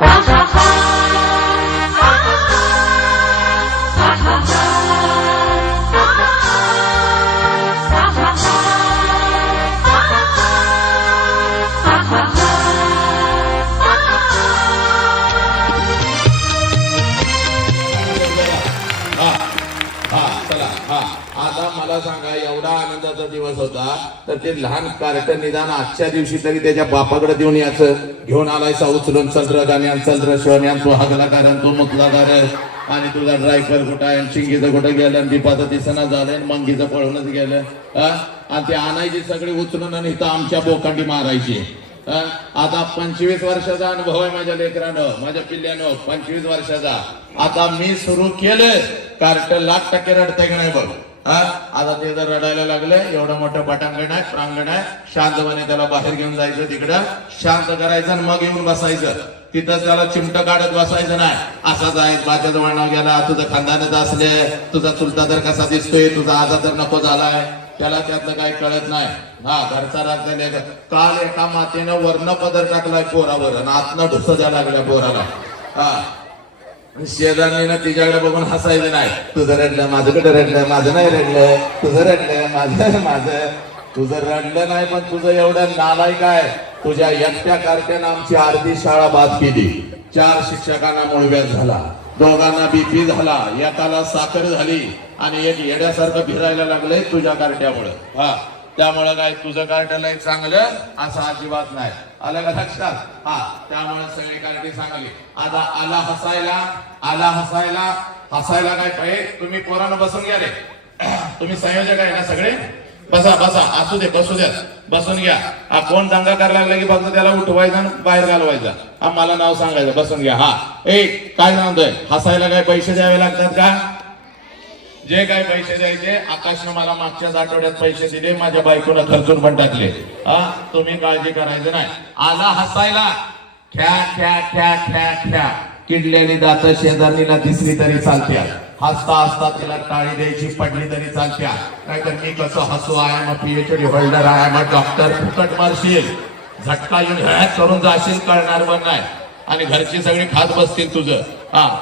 आता मला सांगा, एवढा आनंदाचा दिवस होता तर ते लहान कार्टन निदान आजच्या दिवशी तरी त्याच्या बापाकडे देऊन याचं, घेऊन आलायसा उचलून, चल गाण्यान चल र शिवण्यान, तू हागला कारण तू मुतला कारण, आणि तुझा ड्रायव्हर कुठं आहे, चिंगीचं कुठं गेलं, दीपाचं दिसना झालं, मंगीचं पळूनच गेलं. आणि ते आणायची सगळी उचलून आणि इथं आमच्या बोकांडी मारायची. आता 25 वर्षाचा अनुभव आहे माझ्या लेकरानं, माझ्या पिल्ल्यानं 25 वर्षाचा. आता मी सुरू केलं कार्टन 1,00,000% रडतंय का नाही बघ. आता ते जर रडायला लागलं, एवढं मोठं पटांगण आहे, प्रांगण आहे, शांतपणे त्याला बाहेर घेऊन जायचं, तिकडं शांत करायचं आणि मग येऊन बसायचं. तिथं त्याला चिमटं काढत बसायचं नाही. असा जायचं, बाच्या जवळ नाव गेला, तुझं खानदानच असले, तुझा चुलता तर कसा दिसतोय, तुझा आजा तर नको झालाय, त्याला त्यातलं काही कळत नाही. घरचा राग काल एका मातेनं वर्ण पदर टाकलाय पोरावर आणि आतनं ढुस द्यायला लागल्या पोराला. शेजारीनं तिच्याकडे बघून हसायचं नाही. तुझं रडलं, माझं कुठं रडलं, माझं नाही रडलं, तुझं रडलं, माझं तुझं रडलं नाही. पण तुझं एवढं नालायक आहे, तुझ्या एकट्या कार्ट्यानं आमची अर्धी शाळा बाद केली. 4 शिक्षकांना मुळव्याध झाला, 2घांना BP झाला, एकाला साखर झाली आणि एक येड्यासारखं फिरायला लागलंय तुझ्या कार्ट्यामुळं. त्यामुळं काय तुझं कार्ट्याला चांगलं असं अजिबात नाही. आलं का लक्षात? त्यामुळे सगळी कार्टी चांगली. आता आला हसायला काय पाहिजे. तुम्ही पोरानं बसून घ्या रे, तुम्ही संयोजक आहे ना सगळे, बसा असू दे, बसू द्या, बसून घ्या. कोण दंगा करायला लागला की फक्त त्याला उठवायचा आणि बाहेर घालवायचा. मला नाव सांगायचं, बसून घ्या. काय सांगतोय, हसायला काय पैसे द्यावे लागतात का? जे काय पैसे द्यायचे, आकाशने मला मागच्याच आठवड्यात पैसे दिले, माझ्या बायकोला खर्चून पण टाकले. तुम्ही काळजी करायचं नाही. आला हसायला, ख्या ख्या ख्या ख्या ख्या, किडलेली दात शेजारीला दिसली तरी चालत्या, हसता तिला टाळी द्यायची पडली तरी चालत्या. नाहीतर मी कसं हसू आहे, मग PhD होल्डर आहे, मग डॉक्टर, फुकट मारशील, झटका येऊन हॅक करून जाशील, कळणार पण नाही, आणि घरची सगळी खात बसतील तुझं.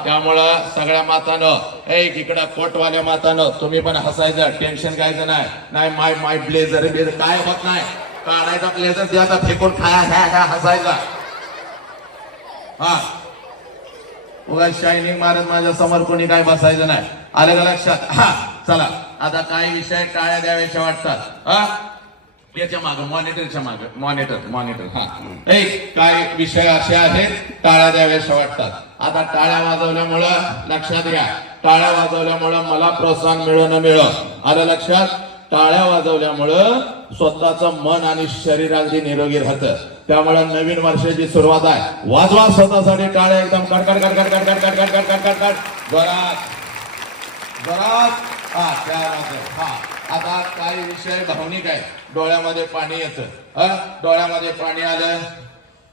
त्यामुळं सगळ्या मातानं, इकडं कोटवाल्या मातानं तुम्ही पण हसायचं, टेन्शन घ्यायचं नाही. माय ब्लेझर काय होत नाही, काढायचा ब्लेझर द्यायचा फेकून, ह्या हसायचा. उगा शायनिंग मारत माझ्या समोर कोणी काय बसायचं नाही. आलं का लक्षात? चला, आता काही विषय टाळ्या द्याव्याच्या वाटतात. याच्या माग मॉनिटरच्या माग मॉनिटर काय विषय असे आहेत टाळ्या द्याव्याशा वाटतात. आता टाळ्या वाजवल्यामुळं लक्षात घ्या, टाळ्या वाजवल्यामुळं मला प्रोत्साहन मिळो. आलं लक्षात? टाळ्या वाजवल्यामुळं स्वतःचं मन आणि शरीर अगदी निरोगी राहतं. त्यामुळं नवीन वर्षाची सुरुवात आहे, वाजवा स्वतःसाठी टाळ्या एकदम कडकड कडकड कडकड कडकड कडकड कडकड आता काही विषय भावनिक आहे, डोळ्यामध्ये पाणी येतं. डोळ्यामध्ये पाणी आलं,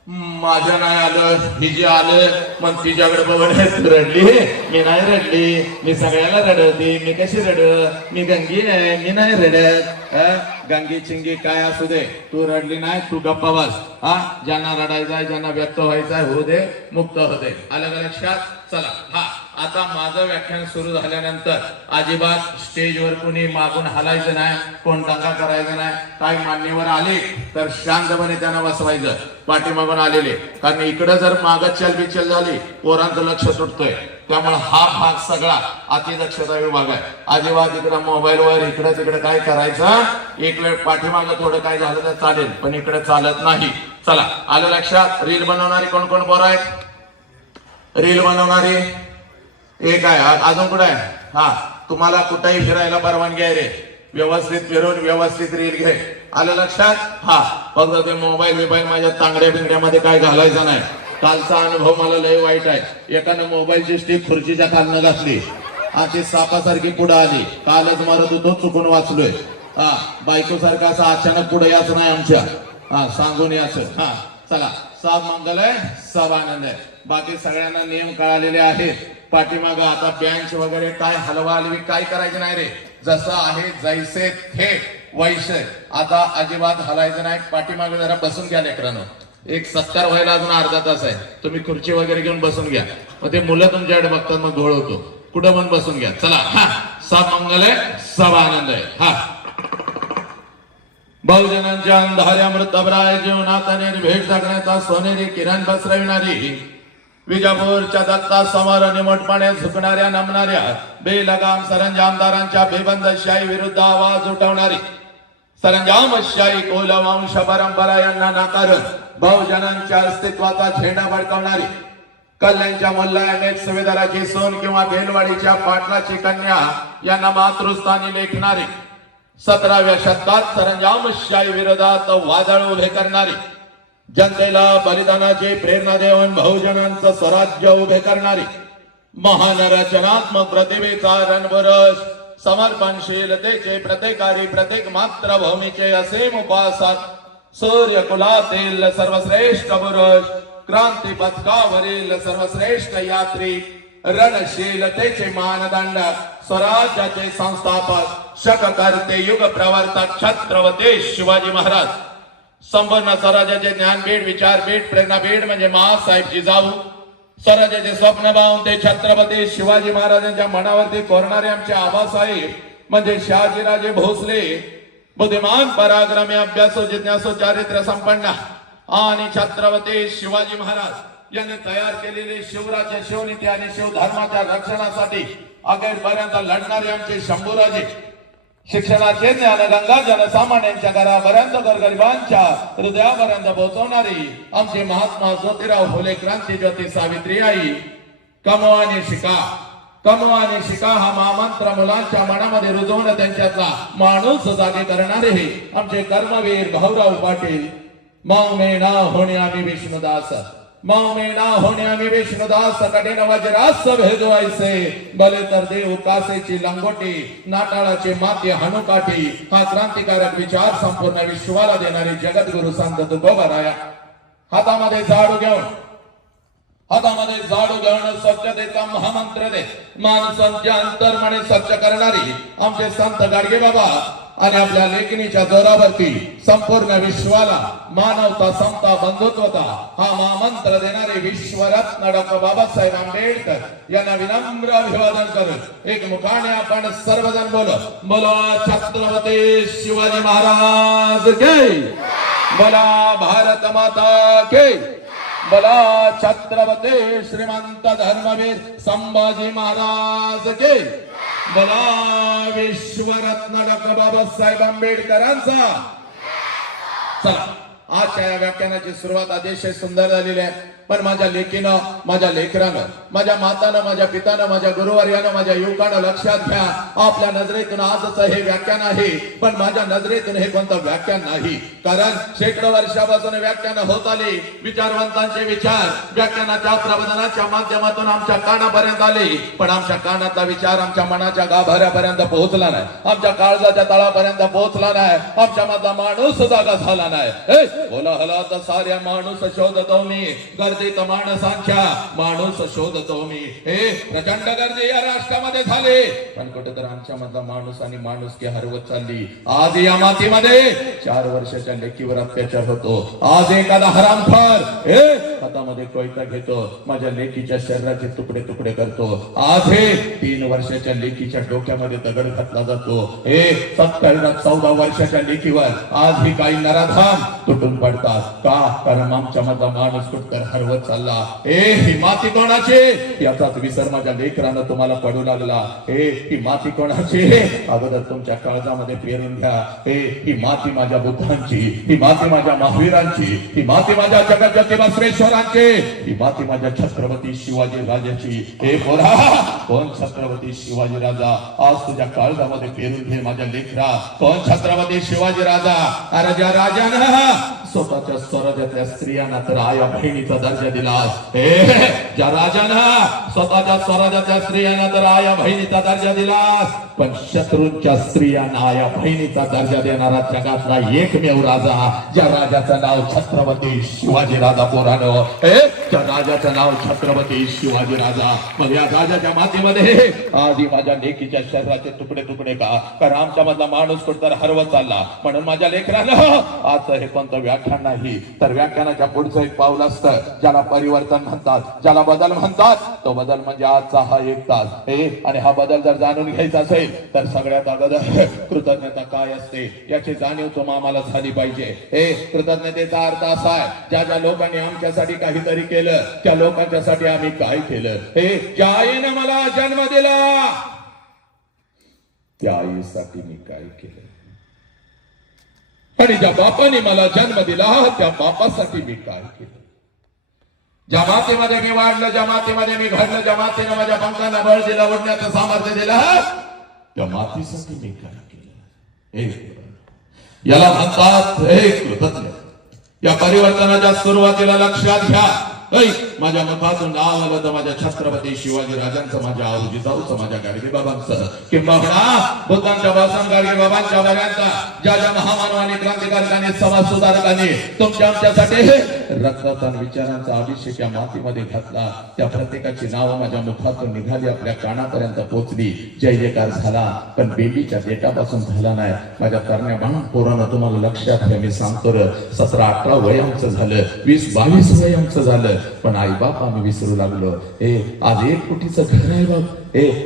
माझ्या नाही आलं, हिजे आलं, मग तिच्याकडे बघत रडली, मी नाही रडली, मी सगळ्याला रडवते, मी कशी मी गंगी आहे, मी नाही रडत. गंगी चिंगी काय असू दे, तू रडली नाही, तू गप्पा बस. ज्यांना रडायचंय, ज्यांना व्यक्त व्हायचंय होऊ दे, मुक्त होते. आलं का लक्षात? चला, आता माझं व्याख्यान सुरू झाल्यानंतर अजिबात स्टेजवर कोणी मागून हलायचं नाही, कोण दंगा करायचं नाही. काय मान्यवर आले तर शांतपणे त्यांना बसवायचं, पाठीमागून आलेले, कारण इकडे जर मागत बिचल झाली पोरांचं लक्ष सुटतोय. त्यामुळे हा भाग सगळा अतिदक्षता विभाग आहे. अजिबात इकडे मोबाईलवर इकडे तिकडे काय करायचं, एक वेळ पाठीमागं थोडं काय झालं तर चालेल, पण इकडे चालत नाही. चला, आलं लक्षात? रील बनवणारी कोण कोण पोरं आहेत? रील बनवणारी एक आहे, अजून कुठं आहे? तुम्हाला कुठेही फिरायला परवानगी आहे रे, व्यवस्थित फिरून व्यवस्थित रील घे. आलं लक्षात? फक्त ते मोबाईल माझ्या तांगड्या बिंगड्यामध्ये काय घालायचं नाही. कालचा अनुभव मला लय वाईट आहे. एकानं मोबाईलची स्टिक खुर्चीच्या खालनं घातली, ती सापासारखी पुढे आली. कालच मारत होतो, चुकून वाचलोय. बायको सारखा असं अचानक पुढे यायचं नाही आमच्या, सांगून यायचं. चला, सब मंगल आहे, सब आनंद आहे. बाकी सगळ्यांना नियम कळालेले आहेत. पाठीमाग आता बेंच वगैरे काय हलवा हलवी काय करायचं नाही रे, जसं आहे जैसे थे वैसे. आता अजिबात हलायचं नाही. पाठीमागे जरा बसून घ्या लेकरांनो, एक 70 व्हायला अजून अर्धा तास आहे. तुम्ही खुर्ची वगैरे घेऊन बसून घ्या. मग ते मुलं तुमच्याकडे बघतात, मग घोळ होतो. कुठं पण बसून घ्या. चला, हा, सब मंगल आहे, सब आनंद आहे. हा, बहुजनांच्या अंधाऱ्या मृतभराय जीवनात निर्भीड जगण्याचा सोनेरी किरण पसरविणारी, विजापूरच्या दत्ता समोर निमटपणे झुकणाऱ्या नमणाऱ्या बेलगाम सरंजामदारांच्या बेबंदशाही विरुद्ध आवाज उठवणारी, सरंजामशाही कोलवंश परंपरा यांना नाकारून बहुजनांच्या अस्तित्वाचा झेंडा फडकवणारी, कल्याणच्या मुल्ला सुभेदाराची सोन किंवा बेलवाडीच्या पाटलाची कन्या यांना मातृस्थानी लेखणारी, 17व्या शतकात सरंजामशाही विरोधात वादळ उभे करणारी, जनतेला बलिदानाची प्रेरणा देऊन बहुजनांचं स्वराज्य उभे करणारी, महान रचनात्मक प्रतिभेचा रणबरस, समर्पणशीलतेचे प्रत्येकारी प्रत्येक मातृभूमीचे असीम उपासक, सूर्यकुलातील सर्वश्रेष्ठ पुरुष, क्रांती पथकावरील सर्वश्रेष्ठ यात्री, रणशीलतेचे मानदंड, स्वराज्याचे संस्थापक, शककर्ते, युग प्रवर्तक छत्रपती शिवाजी महाराज, संपूर्ण स्वराज्याचे ज्ञानपीठ, विचारपीठ, प्रेरणापीठ म्हणजे महासाहेब जिजाऊ, स्वराज्याचे स्वप्न पाहून ते छत्रपती शिवाजी महाराजांच्या मनावरती कोरणारे आमचे आबासाहेब म्हणजे शहाजीराजे भोसले, बुद्धिमान, पराक्रमी, अभ्यासू, जिज्ञासू, चारित्र्य संपन्न आणि छत्रपती शिवाजी महाराज यांनी तयार केलेले शिवराज्य, शिवनीती आणि शिवधर्माच्या रक्षणासाठी अखेरपर्यंत लढणारे आमचे शंभूराजे, शिक्षणाचे ज्ञानगंगा जनसामान्यांच्या घरापर्यंत, गोरगरिबांच्या हृदयापर्यंत पोहोचवणारी आमचे महात्मा ज्योतिराव फुले, क्रांती ज्योती सावित्री आई, कमवानी शिका, कमवानी शिका हा महामंत्र मुलांच्या मनामध्ये रुजवून त्यांच्यातला माणूस जागे करणारे हे आमचे कर्मवीर भाऊराव पाटील, मौ में ना होणे आम्ही विष्णुदास, मौ में ना होणे आम्ही विष्णुदास, कठीण वज्रास भेदवायचे, भले तर देव कासेची लंगोटी, नाटाळाचे माते हनुकाठी, हा क्रांतिकारक विचार संपूर्ण विश्वाला देणारे जगद्गुरु संत तुकोबाराया, हातामध्ये झाडू घेऊन स्वच्छतेचा महामंत्र दे, माणसांच्या अंतर्मने स्वच्छ करणारी आमचे संत गाडगे बाबा आणि आपल्या लेखणीच्या जोरावरती संपूर्ण विश्वाला मानवता, समता, बंधुत्वता हा महामंत्र देणारे विश्वरत्न डॉक्टर बाबासाहेब आंबेडकर यांना विनम्र अभिवादन करून एक मुखाने आपण सर्वजण बोलो छत्रपती शिवाजी महाराज के, बोला भारत माता के, बोला छत्रपती श्रीमंत धर्मवीर संभाजी महाराज के, बोला विश्वरत्न डॉक्टर बाबासाहेब आंबेडकरांचा. चला, आजच्या या व्याख्यानाची सुरुवात अतिशय सुंदर झालेली आहे. पण माझ्या लेकीनं, माझ्या लेकरानं, माझ्या मातानं, माझ्या पितानं, माझ्या गुरुवर्यानं, माझ्या युवकानं लक्षात घ्या, आपल्या नजरेतून आजच हे व्याख्यान आहे, पण माझ्या नजरेतून हे कोणतं व्याख्यान नाही. कारण शेकडो वर्षापासून व्याख्यान होत आली, विचारवंतांचे विचार व्याख्यानाच्या प्रबोधनाच्या माध्यमातून आमच्या कानापर्यंत आले, पण आमच्या कानातला विचार आमच्या मनाच्या गाभाऱ्यापर्यंत पोहोचला नाही, आमच्या काळजाच्या तळापर्यंत पोहोचला नाही, आमच्या मधला माणूस जागा झाला नाही. बोला हला तर साऱ्या माणूस शोधतो मी, गर्दीत माणसांच्या माणूस शोधतो मी. हे प्रचंड गर्दी या राष्ट्रामध्ये झाले, पण कुठेतरी आमच्या मधला माणूस आणि माणुसकी हरवत चालली. आज या मातीमध्ये 4 वर्षाच्या लेकीवर अत्याचार होतो. आज एखादा हरामखोर हातामध्ये कोयता घेतो, माझ्या लेकीच्या शरीराचे तुकडे तुकडे करतो. आज हे 3 वर्षाच्या लेकीच्या डोक्यामध्ये दगड घातला जातो. हे 14 वर्षाच्या लेकीवर आज ही काही नराधाम तुटून पडतात. का? कारण आमच्या मधला माणूस कुठतर हरवत चालला. ही माती कोणाची याचाच विसर माझ्या लेकरानं तुम्हाला पडू लागला. ही माती कोणाची अगोदर तुमच्या काळजामध्ये पेरून घ्या. ही माती माझ्या बुद्धांची, ही माती माझ्या महावीरांची, ही माती माझ्या जगज्योती बसवेश्वरांची, ही माती माझ्या छत्रपती शिवाजी राजाची. हे बोला कोण छत्रपती शिवाजी राजा? आज तुझ्या काळजामध्ये पेरून घे माझ्या लेकरा. कोण छत्रपती शिवाजी राजा? अरे ज्या राजानं स्वतःच्या स्वराज्यातल्या स्त्रियांना तर आया बहिणीचा दर्जा दिलास. ज्या राजानं स्वतःच्या स्वराज्याच्या स्त्रियांना तर आया बहिणीचा दर्जा दिलास, पण शत्रूंच्या स्त्रियांना आया बहिणीचा दर्जा देणारा जगातला एकमेव राजा, ज्या राजाचं नाव छत्रपती शिवाजी राजा पोरानो, त्या राजाचं नाव छत्रपती शिवाजी राजा. मग या राजाच्या मातीमध्ये आधी माझ्या लेकीच्या शरीराचे तुकडे तुकडे का, कारण आमच्या मधला माणूस कुठतर हरवत चालला. म्हणून माझ्या लेकरानं आज हे कोणतं व्याख्यान नाही, तर व्याख्यानाच्या पुढचं एक पाऊल असतं ज्याला परिवर्तन म्हणतात, ज्याला बदल म्हणतात. तो बदल म्हणजे आजचा हा 1 तास. आणि हा बदल जर जाणून घ्यायचा असेल तर सगळ्यात अगोदर कृतज्ञता काय असते याची जाणीव तुम्हाला आम्हाला झाली पाहिजे. कृतज्ञतेचा अर्थ असा आहे, ज्या ज्या लोकांनी आमच्यासाठी काहीतरी केलं त्या लोकांच्यासाठी आम्ही काय केलं. ज्या आईने मला जन्म दिला त्या आईसाठी मी काय केलं, आणि ज्या बापाने मला जन्म दिला त्या बापासाठी मी काय केलं. ज्या मातीमध्ये मी वाढलं, ज्या मातीमध्ये मी घडलं, ज्या मातीने माझ्या पंखांना बळ दिला, उडण्याचं सामर्थ्य दिलं, त्या मातीसाठी मी काय केलं. याला म्हणतात कृतज्ञ. या परिवर्तनाच्या सुरुवातीला लक्षात घ्या, माझ्या मुखातून नाव आलं तर माझ्या छत्रपती शिवाजी राजांचं, माझ्या आऊजी जाऊचं, माझ्या गाडगे बाबांचं, किंबहुना बुद्धांच्या बाबांच्या, गाडगे बाबांच्या बऱ्यांचा, ज्या ज्या महामानवानी, क्रांतिकारकांनी, समाज सुधारकांनी तुमच्या आमच्यासाठी रक्ताचा विचारांचा अभिषेक या मातीमध्ये घातला, त्या प्रत्येकाची नावं माझ्या मुखातून निघाली, आपल्या कानापर्यंत पोहोचली. जय जयकार झाला, पण बेबीच्या डेटापासून झाला नाही. माझ्या तरण्या बाण पोरांना तुम्हाला लक्षात घ्या, मी सांगतो 17-18 वय आमचं झालं, 20-22 वय आमचं झालं, पण आई बाप आम्ही विसरू लागलो. आज 1 कोटीचं घर आहे बघ.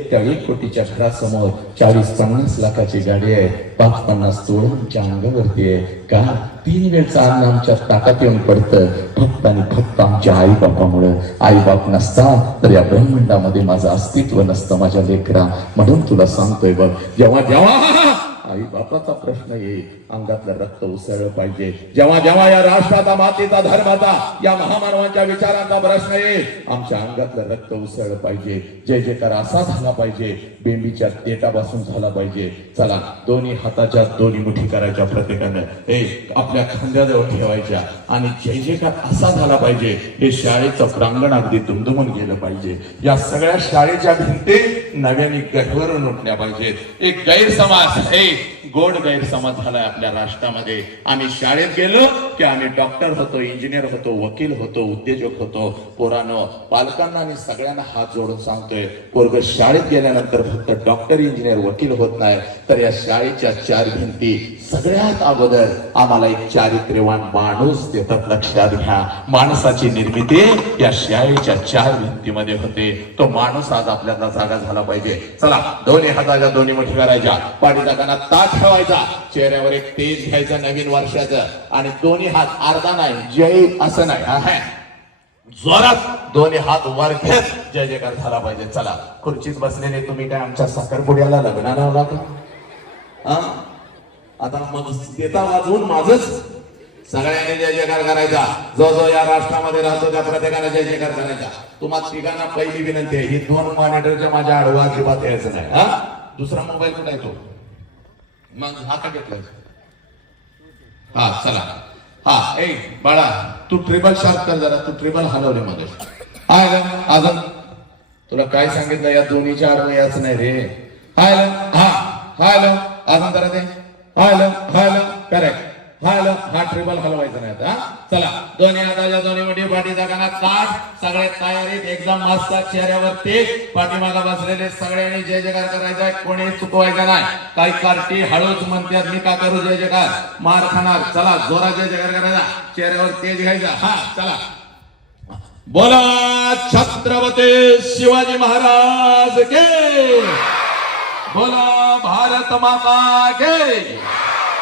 त्या 1 कोटीच्या घरासमोर 40-50 लाखाची गाडी आहे, 5-50 तोळांच्या अंगावरती आहे. का 3 वेळचं अन्न आमच्या ताकात येऊन पडतं, फक्त आणि फक्त आमच्या आई बापामुळे. आई बाप नसता तर या ब्रह्मांडामध्ये माझं अस्तित्व नसतं माझ्या लेकरा. म्हणून तुला सांगतोय बघ, जेव्हा जेव्हा आई बापाचा प्रश्न येईल, अंगातलं रक्त उसळलं पाहिजे. जेव्हा जेव्हा या राष्ट्राचा, मातीचा, धर्माचा, या महामानवांच्या विचारांचा प्रश्न येईल, आमच्या अंगातलं रक्त उसळलं पाहिजे. जय जयकार असा झाला पाहिजे, बेंबीच्या देटापासून झाला पाहिजे. चला, दोन्ही हाताच्या दोन्ही मुठी करायच्या, प्रत्येकानं आपल्या खांद्याजवळ ठेवायच्या, आणि जय जयकार असा झाला पाहिजे. हे शाळेचं प्रांगण अगदी दुमदुमून गेलं पाहिजे. या सगळ्या शाळेच्या भिंती नव्याने गडवरून उठल्या पाहिजेत. एक गैरसमाज, गोड गैरसमज झालाय आपल्या राष्ट्रामध्ये. आम्ही शाळेत गेलो की आम्ही डॉक्टर होतो, इंजिनियर होतो, वकील होतो, उद्योजक होतो. पोरांनो, पालकांना आणि सगळ्यांना हात जोडून सांगतोय, पोरग शाळेत गेल्यानंतर फक्त डॉक्टर, इंजिनियर, वकील होत नाही, तर या शाळेच्या 4 भिंती सगळ्यात अगोदर आम्हाला एक चारित्र्यवान माणूस देतात. लक्षात घ्या, माणसाची निर्मिती या शाळेच्या 4 भिंतीमध्ये होते. तो माणूस आज आपल्याला जागा झाला पाहिजे. चला, दोन्ही हाताच्या दोन्ही मुठी करायच्या, पाठीचा कानात ताट ठेवायचा, चेहऱ्यावर एक तेज घ्यायचं नवीन वर्षाचं, आणि दोन्ही हात अर्धा नाही, जय असं नाही, जोरात दोन्ही हात वर घेत जय जयकार झाला पाहिजे. चला, खुर्चीत बसलेले तुम्ही काय आमच्या साखरपुड्याला लग्नाला आला का? आता मग देता वाजवून माझच सगळ्यांनी जय जयकार करायचा. जो जो या राष्ट्रामध्ये राहतो त्या प्रत्येकाने जय जयकार करायचा. तुम्हाला तिघांना पहिली विनंती आहे, ही 2 मॉनिटरच्या माझ्या आडवा अजिबात यायचं नाही. दुसरा मोबाईल कुठे आहे तो? मग हा का घेतला? चला, बाळा तू ट्रिबल शार्प कर जरा, तू ट्रिबल हलवले मध्ये. अजून तुला काय सांगितलं, या दोन्हीच्या आडवं याच नाही रे. हॅलो, अजून जरा ते हॅलो करेक्ट. हा ट्रिबल हलवायचा नाही. चला, दोन्ही हाताच्या दोन्ही मुठी, पाठीचा कानात ताट, सगळे तयारीत एकदम मस्त, चेहऱ्यावर तेज, पाठीमागा बसलेले सगळ्यांनी जय जयकार करायचा, कोणी चुकवायचा नाही. काही कार्टी हळूच म्हणतात, मी का करू जय जयकार, मार खाणार. चला, जोरात जय जयकार करायचा, चेहऱ्यावर तेज घ्यायचा. चला, बोला छत्रपती शिवाजी महाराज के, बोला भारत माता के,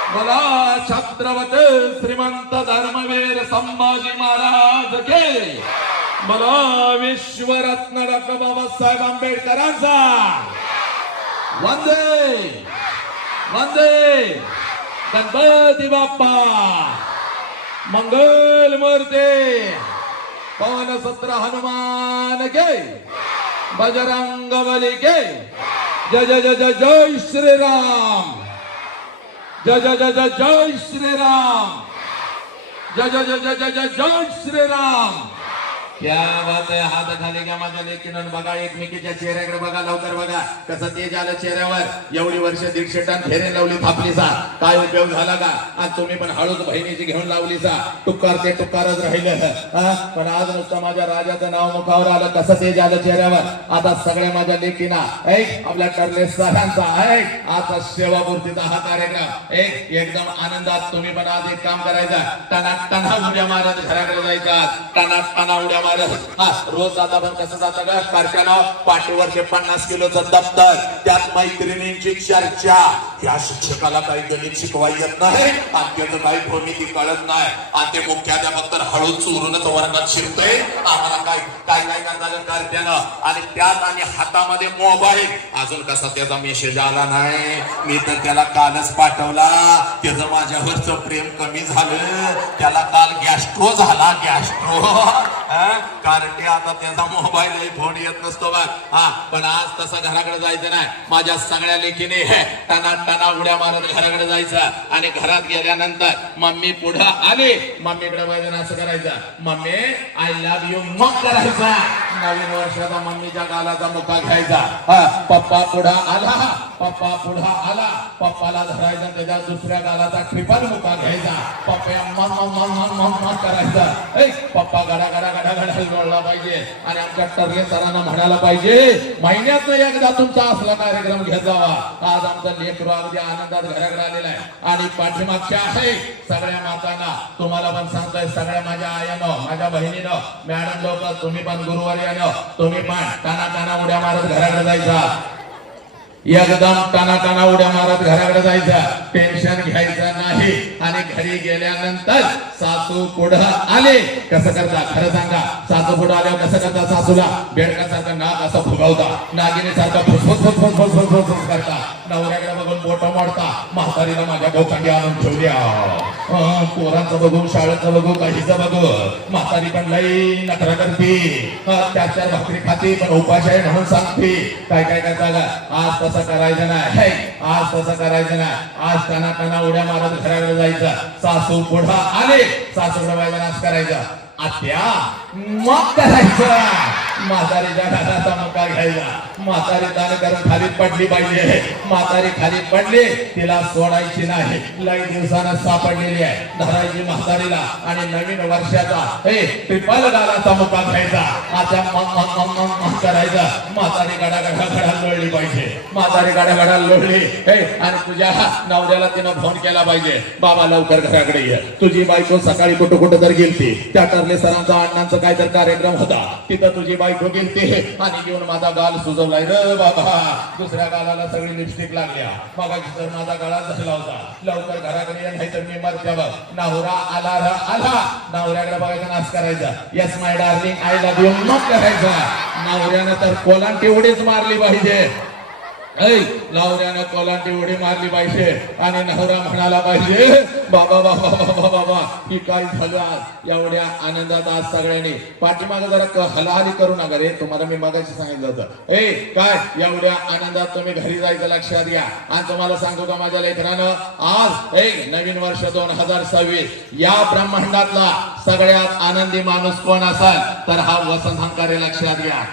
बोला छत्रपती श्रीमंत धर्मवीर संभाजी महाराज के, बोला विश्वरत्न डॉक्टर बाबासाहेब आंबेडकरांचा वंदे वंदे. गणपती बाप्पा मंगल मूर्ती, पवन सत्र हनुमान के, बजरंग बली के. जय जय जय जय जय श्री राम, जय जय जय जय जय श्री राम, जय जय जय जय जय जय जय श्री राम. क्या बात आहे. हात खाली घ्या माझ्या लेकीनं. बघा एकमेकीच्या चेहऱ्याकडे बघा, लवकर बघा कसं तेज आलं चेहऱ्यावर. एवढी वर्ष 150 टन फेरे लावली थापली सा, काय उपयोग झाला का? आणि तुम्ही पण हळूच बहिणीची घेऊन लावली सा. टुक्कार ते टुक्कारच राहिलं. पण आज नुसतं माझ्या राजाचं नाव मुखावर आलं, कसं तेज आलं चेहऱ्यावर. आता सगळ्या माझ्या लेकीना ऐक, आपल्या टर्ले सरांचा ऐक, आता सेवापूर्तीचा हा कार्यक्रम एक एकदम आनंदात. तुम्ही पण आज एक काम करायचं, टना टना उड्या मारत घराकडे जायचा. टना टना उड्या मारत रोज जाता. पण कसं जाता का कारखाना? पाठीवरचे 50 किलोचं दप्तर, त्यात मैत्रिणींची चर्चा. या शिक्षकाला काही गणित शिकवायला येत नाही आणि त्याचं काही भूमिती कळत नाही आणि ते मुख्याध्यापक तर हळूच चोरूनच वर्गात शिरतोय. आम्हाला काय काय काय करता कारखाना. आणि त्यात आणि हातामध्ये मोबाईल. अजून कसा त्याचा मेसेज आला नाही. मी तर त्याला कालच पाठवला. त्याचं माझ्यावरचं प्रेम कमी झालं. त्याला काल गॅस्ट्रो झाला, गॅस्ट्रो. कारण की आता त्याचा मोबाईल फोन येत नसतो बघ. पण आज तसं घराकडे जायचं नाही. माझ्या सगळ्या लेकीने टना टना उड्या मारत घराकडे जायचं. आणि घरात गेल्यानंतर मम्मी पुढे आली, मम्मीकडे बघायचं असं करायचं, मम्मी आय लव्ह यू मग करायचा. नवीन वर्षाचा मम्मीच्या गालाचा मुका घ्यायचा. पप्पा पुढे आला, पप्पा पुढे आला, पप्पाला धरायचा, त्याच्या दुसऱ्या गालाचा ट्रिपल मुका घ्यायचा. पप्पा मम मम मम मम मम करायचा. पप्पा गडा गडा गडा गडा लोळला पाहिजे. आणि आमच्या टर्ले सरांना म्हणायला पाहिजे, महिन्यात एकदा तुमचा असला कार्यक्रम घेत जावा. आज आमचा लेकरू अगदी आनंदात घराकडे आलेला आहे. आणि पाठीमागच्या आहे सगळ्या मातांना तुम्हाला पण सांगतोय, सगळ्या माझ्या आयानं, माझ्या बहिणीनं, मॅडम लोक तुम्ही पण गुरुवारी यानं, तुम्ही पण टाना टाना उड्या मारत घराकडे जायचा. एकदम टाना टाना उड्या मारत घराकडे जायचा. टेन्शन घ्यायचं नाही. आणि घरी गेल्यानंतर सासू पुढं आले कसं करता खरं सांगा. सासू पुढं आल्यावर कसं करता? सासूला बेडकासारखं नाक असं फुगवता, नागिनीसारखं फुसफुस फुसफुस फुसफुस फुसफुस करता. नवऱ्याकडे बघून बोट मोडता. म्हातारीला माझ्या गोकांडी आणून ठेवल्या. पोरांचं बघू, शाळेचं बघू, काहीचं बघू. म्हातारी पण लई नखरा करते. 4-4 भाकरी खाती पण उपाश आहे म्हणून सांगते. काय काय करता का? आज तसं करायचं नाही. आज तसं करायचं नाही. आज टना टना उड्या मारत घराकडे जायचं. सासू पुढं आले, सासूकडे व्हायला नाच करायचा. आत्या मग करायचं. म्हातारीच्या घराचा मुका घ्यायचा. म्हातारी दान करून खाली पडली पाहिजे. म्हातारी खाली पडली, तिला सोडायची नाही. लई दिवसानं सापडलेली आहे. धरायची म्हातारीला आणि नवीन वर्षाचा ट्रिपल गालाचा मुका घ्यायचा. आता मग मग मग मग मग करायचा. म्हातारी गडा गडा गडा लोळली पाहिजे. म्हातारी गडा गडा लोळली आणि तुझ्या नवऱ्याला तिनं फोन केला पाहिजे, बाबा लवकर घराकडे ये. तुझी बायको सकाळी कुठं कुठं तर गेलती. त्या टर्ले सरांचा अण्णांचा काय तर कार्यक्रम होता. तिथं तुझी बायको गेलती आणि घेऊन माझा गाल सुजवलाय रे बाबा. दुसऱ्या गालाला सगळी लिपस्टिक लागल्या. मग तर माझा गळा झाला होता. लवकर घराकडे ये नाही तर मी मरते बघ. नवरा आला रा आला. नवऱ्याकडे बघायचा नाच करायचा. Yes my darling I love you मग करायचा. नवऱ्यानं तर कोलांटी उडीच मारली पाहिजे. नवऱ्यानं कोलांटी उडी मारली पाहिजे. आणि नवरा म्हणाला पाहिजे, बाबा बाबा बाबा बाबा ही काय झालं आज. एवढ्या आनंदात आज सगळ्यांनी पाठीमागे जरा हलाहली करू नका रे. तुम्हाला मी मगाशी सांगितलं होतं, काय एवढ्या आनंदात तुम्ही घरी जायचं लक्षात घ्या. आणि तुम्हाला सांगू का माझ्या लेकरानं, आज नवीन वर्ष 2026 या ब्रह्मांडातला सगळ्यात आनंदी माणूस कोण असाल तर हा वसंत हंकारे. लक्षात घ्या.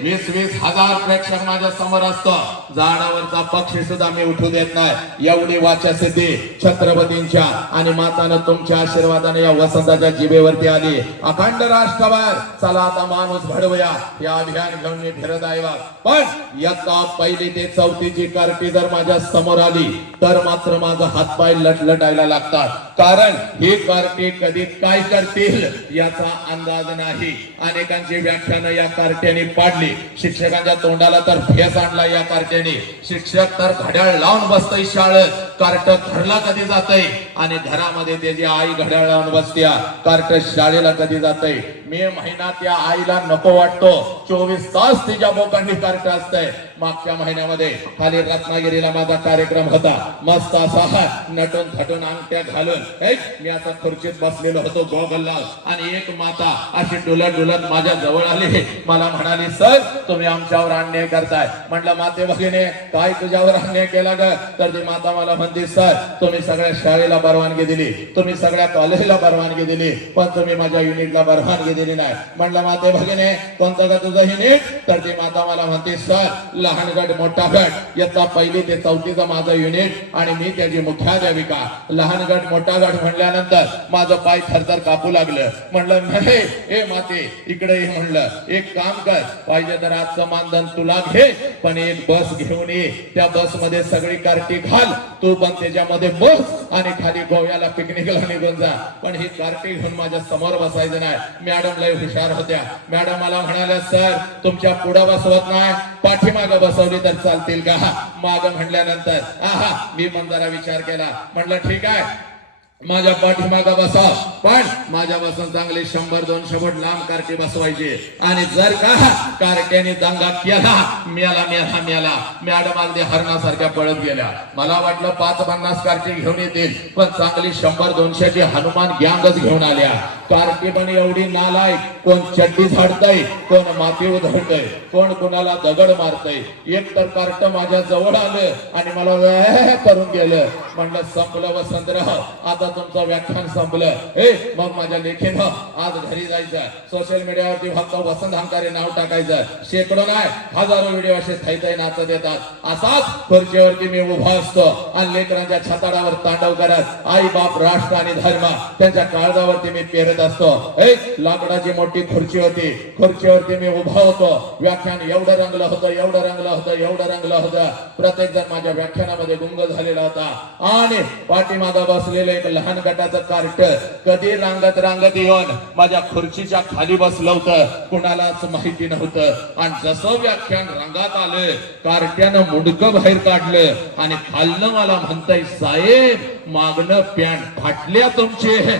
20-20 हजार प्रेक्षक माझ्या समोर असतो. झाडावरचा पक्षी सुद्धा मी उठू देत नाही. एवढी वाचा सिद्धी छत्रपतींच्या आणि मातानं तुमच्या आशीर्वादाने या वसंताच्या जिभेवरती आली. अखंड राष्ट्रभर चला आता माणूस घडवूया या अभियान घेऊन मी फिरत आहे. पण इयत्ता 1ली ते 4थीची कार्टी जर माझ्या समोर आली तर मात्र माझा हातपाय लटलटायला लागतात. कारण ही कार्टी कधी काय करतील याचा अंदाज नाही. अनेकांची व्याख्यानं या कार्ट्याने पाडली. शिक्षकांच्या तोंडाला तर फेस आणला या कार्ट्याने. शिक्षक तर घड्याळ लावून बसतय शाळेत. कार्ट घरला कधी जातय आणि घरामध्ये त्याची आई घड्याळ लावून बसत्या. कार्ट शाळेला कधी जातय. मे महिना त्या आईला नको वाटतो. 24 तास तिच्या बोकांडी कार्ट असतंय. मागच्या महिन्यामध्ये खाली रत्नागिरीला माझा कार्यक्रम होता. मस्त असा नटून थटून अंगठ्या घालून मी आता खुर्चीत बसलेलो होतो गॉगल लावून आणि एक माता अशी डुलत डुलत माझ्या जवळ आली. मला म्हणाली, सर तुम्ही आमच्यावर अन्याय करताय. म्हटलं, माते भगिनी काय तुझ्यावर अन्याय केला ग? तर ती माता मला म्हणते, सर तुम्ही सगळ्या शाळेला परवानगी दिली, तुम्ही सगळ्या कॉलेजला परवानगी दिली, पण तुम्ही माझ्या युनिटला परवानगी दिली नाही. म्हटलं, माते भगिनी कोणतं का तुझं युनिट? तर ती माता मला म्हणते, सर लहान गट मोठा गट इयत्ता 1ली ते 4थीचं माझं युनिट आणि मी त्याची मुख्याध्यापिका. लहान गट मोठा गट म्हणल्यानंतर माझं पाय थरथर कापू लागलं. म्हणलं, नाही ए माते इकडे ये. म्हणलं, एक काम कर, पाहिजे तर आजचं मानधन तुला घे, पण एक बस घेऊन ये. त्या बस मध्ये सगळी कार्टी घाल, तू पण त्याच्यामध्ये बस आणि खाली गोव्याला पिकनिकला निघून जा. पण ही कार्टी घेऊन माझ्या समोर बसायचं नाही. मॅडम लय हुशार होत्या. मॅडम मला म्हणाल्या, सर तुमच्या पुढे बसवत नाही, पाठीमागे बसवली तर चालतील का? माग म्हणल्यानंतर मी पण जरा विचार केला. म्हटलं, ठीक आहे माझ्या पाठीमागा बसा, पण माझ्या बसून चांगले 100-200 फूट लांब कार्टी बसवायचे. आणि जर का कार्ट्याने दंगा केला, मेला मेला मेला. मॅडम अगदी हरणासारख्या पळत गेल्या. मला वाटलं 5-50 कार्टी घेऊन येतील, पण चांगली 100-200ची हनुमान गँगच घेऊन आल्या. कार्टी पण एवढी नालायक, कोण चड्डी झाडतय, कोण माती उधळतय, कोण कोणाला दगड मारतय. एक तर कार्ट माझ्या जवळ आलं आणि मला करून गेलं. म्हणलं, संपलं वसंतराव, आता तुमचं व्याख्यान संपलं. मग माझ्या लेखीनं आज घरी जायचं, सोशल मीडियावरती फक्त वसंत हंकारे नाव टाकायचं. शेकडो नाही हजारो व्हिडिओ असे थाईताई नाचत येतात. असाच खुर्चीवरती मी उभा असतो आणि लेकरांच्या छताडावर तांडव करत आई बाप राष्ट्र आणि धर्म त्यांच्या काळजावरती मी पेरत असतो. लाकडाची मोठी खुर्ची होती, खुर्चीवरती मी उभा होतो. व्याख्यान एवढं रंगलं होतं, एवढं रंगलं होतं, एवढं रंगलं होतं. प्रत्येक जण माझ्या व्याख्यानामध्ये गुंग झालेला होता. आणि पाठीमागं बसलेलं एक लहान गटाचं कार्ट कधी रांगत रांगत येऊन माझ्या खुर्चीच्या खाली बसलं होतं, कुणालाच माहिती नव्हतं. आणि जसं व्याख्यान रंगात आलं, कार्ट्यानं मुंडकं बाहेर काढलं आणि खालनं मला म्हणताय, साहेब मागणं पॅन्ट फाटल्या तुमचे.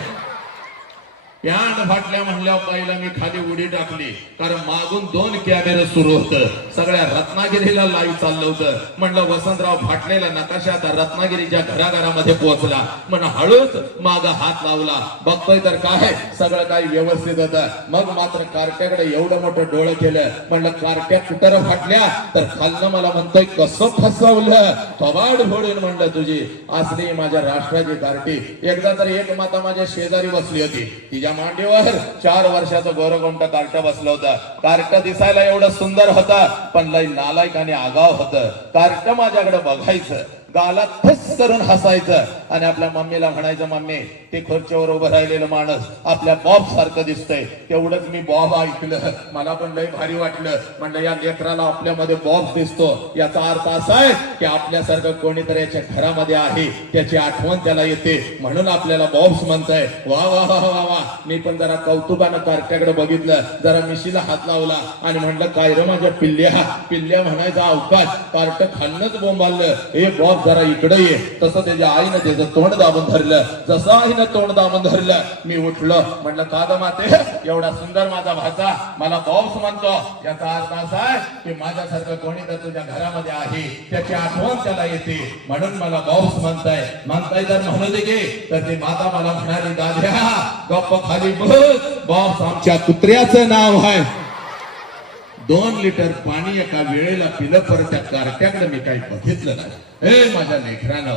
पॅन्ट फाटल्या म्हणल्यावर पहिला मी खाली उडी टाकली, कारण मागून 2 कॅमेरे सुरू होतं. सगळ्या रत्नागिरीला लाईव्ह चाललं होतं. म्हणलं, वसंतराव फाटलेला नकाशा आता रत्नागिरीच्या घराघरामध्ये पोहोचला. म्हणून हळूच माग हात लावला, बघतोय तर काय सगळं काही व्यवस्थित होतं. मग मात्र कार्ट्याकडे एवढं मोठं डोळं केलं. म्हणलं, कार्ट्या कुटर फाटल्या तर खालनं मला म्हणतोय, कसं फसवलं थोबाड फोडून. म्हणलं, तुझी असली माझ्या राष्ट्राची कार्टी. एकदा तर एक माता माझ्या शेजारी बसली होती, तिच्या मांडीवर 4 वर्षाचं गोरगोमटा कार्ट बसलं होतं. कार्ट दिसायला एवढं सुंदर होतं, पण लय नालायक आणि आगाव होतं. कार्ट माझ्याकडे बघायचं, गालात फस करून हसायचं आणि आपल्या मम्मीला म्हणायचं, मम्मी ते खुर्चीवर उभं राहिलेलं माणूस आपल्या बॉब सारखं दिसतंय. तेवढंच मी बॉब ऐकलं, मला पण लय भारी वाटलं. म्हणलं, या लेकराला आपल्यामध्ये बॉब दिसतो, याचा अर्थ असा आहे की आपल्यासारखं कोणीतरी याच्या घरामध्ये आहे, त्याची आठवण त्याला येते, म्हणून आपल्याला बॉब्स म्हणताय. वा वा वा वा वा. मी पण जरा कौतुकानं कार्ट्याकडे बघितलं, जरा मिशीला हात लावला आणि म्हणलं, काय रे माझ्या पिल्ल्या. पिल्ल्या म्हणायचा अवकाश. कार्ट खाल्लंच बोंबाललं, हे बॉब जरा इकडे ये. तसं त्याच्या आईनं त्याचं तोंड दाबून धरलं. जसं आईनं तोंड दाबून धरलं, मी उठलो. म्हणलं, का ग माते, एवढा सुंदर माझा भाचा मला बॉब्स म्हणतो, याचा अर्थ असा आहे की माझ्यासारखं कोणी तर तुझ्या घरामध्ये आहे, त्याची आठवण त्याला येते, म्हणून मला बॉब्स म्हणताय. तर म्हणू दे गे. तर ती माता मला म्हणाली, दाद्या गप्प खाली बस, बॉब्स आमच्या कुत्र्याचं नाव आहे. 2 लिटर पाणी एका वेळेला पिलं, परत त्या कार्ट्याकडे मी काही बघितलं नाही. माझ्या लेकरानं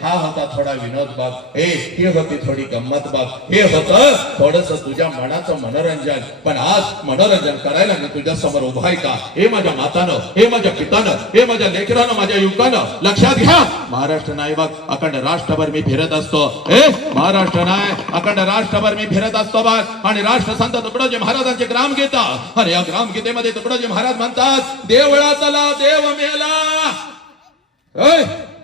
हा होता थोडा विनोद बघ, ही होती थोडी गंमत बघ, हे होतं थोडस तुझ्या मनाचं मनोरंजन. पण आज मनोरंजन करायला मी तुझ्या समोर उभा आहे का? हे माझ्या मातानं, हे माझ्या पितानं, हे माझ्या लेकरानं, माझ्या युवकानं लक्षात घ्या. महाराष्ट्र नाही बघ, अखंड राष्ट्रभर मी फिरत असतो. महाराष्ट्र नाही, अखंड राष्ट्रभर मी फिरत असतो बघ. आणि राष्ट्रसंत तुकडोजी महाराजांचे ग्रामगीत, आणि या ग्रामगीतेमध्ये तुकडोजी महाराज म्हणतात, देवळातला देव मेला,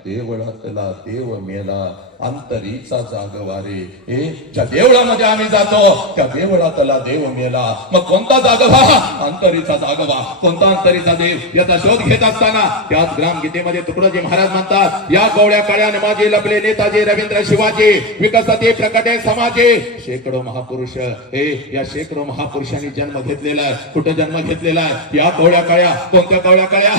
देवळातला देव मेला, अंतरीचा जागवा रे. हे ज्या देवळामध्ये आम्ही जातो त्या देवळातला देव मेला. मग कोणता जागवा? अंतरीचा जागवा. कोणता अंतरीचा देव याचा शोध घेत असताना त्याच ग्रामगीतेमध्ये तुकडोजी महाराज म्हणतात, या कोवळ्या काळ्याने माझे लपले नेताजी रवींद्र शिवाजी विकसते प्रकटे समाजे. शेकडो महापुरुष हे या शेकडो महापुरुषांनी जन्म घेतलेला आहे. कुठं जन्म घेतलेला आहे? या कोवळ्या काळ्या. कोणत्या कोवळ्या काळ्या?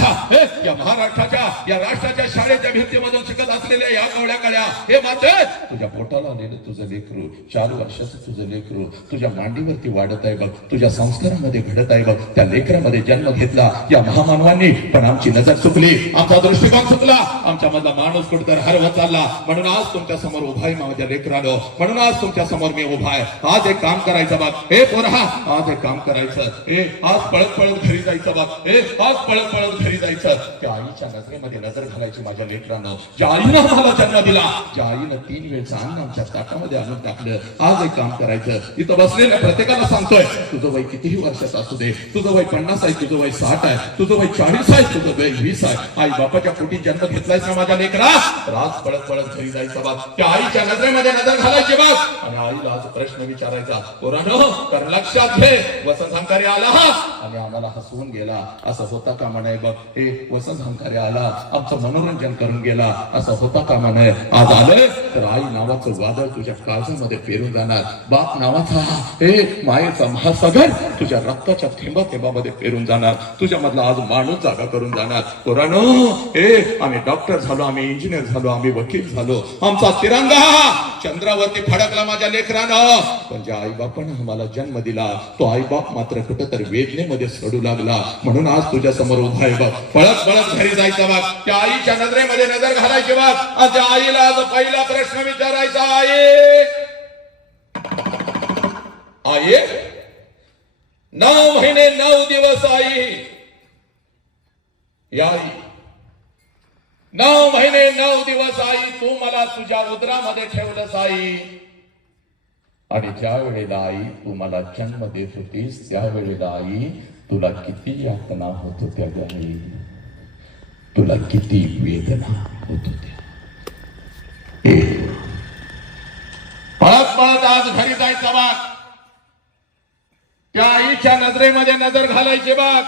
या महाराष्ट्राच्या या राष्ट्राच्या शाळेच्या भिंतीमधून शिकत असलेल्या या कोवळ्या काळ्या. हे मात्र तुझ्या पोटाला आलेलं तुझं लेकरू, 4 वर्षाचं तुझं लेकरू तुझ्या मांडीवरती वाढत आहे बघ, तुझ्या संस्कारामध्ये घडत आहे बघ. त्या लेकरामध्ये जन्म घेतला या महामानवांनी, पण आमची नजर चुकली, आमचा दृष्टिकोन चुकला, आमच्या मधला माणूस कुठेतरी हरवत चालला. म्हणून आज तुमच्या समोर उभा आहे माझ्या लेकरानो. म्हणून आज तुमच्या समोर मी उभा आहे. आज एक काम करायचं बघ. हे पोरा, आज एक काम करायचं. हे आज पळत पळत घरी जायचं बघ. हे आज पळत पळत घरी जायचं. त्या आईच्या नजरेमध्ये नजर घालायची माझ्या लेकरांनो. ज्या आईनं आम्हाला जन्म दिला, ज्या आईनं 3 वेळचं अन्न आमच्या ताटामध्ये आणून टाकलं, आज एक काम करायचं. इथं बसलेल्या प्रत्येकाला सांगतोय, तुझं वय कितीही वर्षाचं असू दे, तुझं वय 50 आहे, तुझं वय 60 आहे, तुझं वय 40 आहे, तुझं वय 20 आहे, आई बापाच्या पोटी जन्म घेतलायस ना माझ्या लेकरा, तर आज पळत पळत घरी जायचं बघ. त्या आईच्या नजरेमध्ये नजर घालायची बघ आणि आईला आज प्रश्न विचारायचा. पोरांनो, तर लक्षात घे, वसंत हंकारी आला आणि आम्हाला हसवून गेला, असं होता का म्हणाय बघ. हे वसंत हंकारी आला, आमचं मनोरंजन करून गेला, असं होता का म्हणाय. आज आलं तर आई नावाचं वादळ तुझ्या काळजामध्ये पेरून जाणार. बाप नावाचा हे मायेचा महासागर तुझ्या रक्ताच्या थेंबा थेंबामध्ये पेरून जाणार. तुझ्या मधला आज माणूस जागा करून जाणार. पोरांनो, हे आम्ही डॉक्टर झालो, आम्ही इंजिनियर झालो, आम्ही वकील झालो, आमचा तिरंगा चंद्रावरती फडकला माझ्या लेकरानं, पण ज्या आई बापानं आम्हाला जन्म दिला तो आई बाप मात्र कुठेतरी वेदनेमध्ये सडू लागला. म्हणून आज तुझ्या समोर उभा आहे बघ. पळत पळत घरी जायचं बघ. त्या आईच्या नजरेमध्ये नजर घालायची बघ. आज त्या आईला आज पहिला प्रश्न विचारायचा. आई 9 महिने 9 दिवस आई, या 9 महिने 9 दिवस आई तू मला तुझ्या उदरामध्ये ठेवलंस आई. आणि ज्या वेळेला आई तू मला जन्म देत होतीस त्यावेळेला आई तुला किती यातना होत होत्या आई, तुला किती वेदना होत होत्या. पळत पळत आज घरी जायचं बाग. त्या आईच्या नजरेमध्ये नजर घालायची बाग.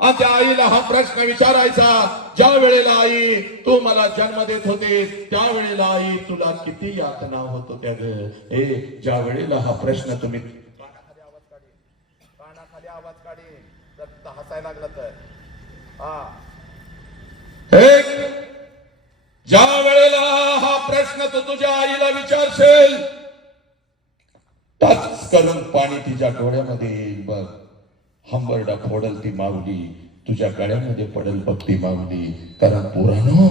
आणि त्या आईला हा प्रश्न विचारायचा, ज्या वेळेला आई तू मला जन्म देत होते त्यावेळेला आई तुला किती यातना होत होत्या ग. हे ज्या वेळेला हा प्रश्न तुम्ही कानाखाली आवाज काढी जर हसायला लागला तर ज्या वेळेला हा प्रश्न तू तुझ्या आईला विचारशील, टच करून पाणी तिच्या डोळ्यामध्ये येईल बघ. हंबरडा फोडल ती माऊली, तुझ्या गळ्यामध्ये पडल बघ ती माऊली. कारण पोरांनो,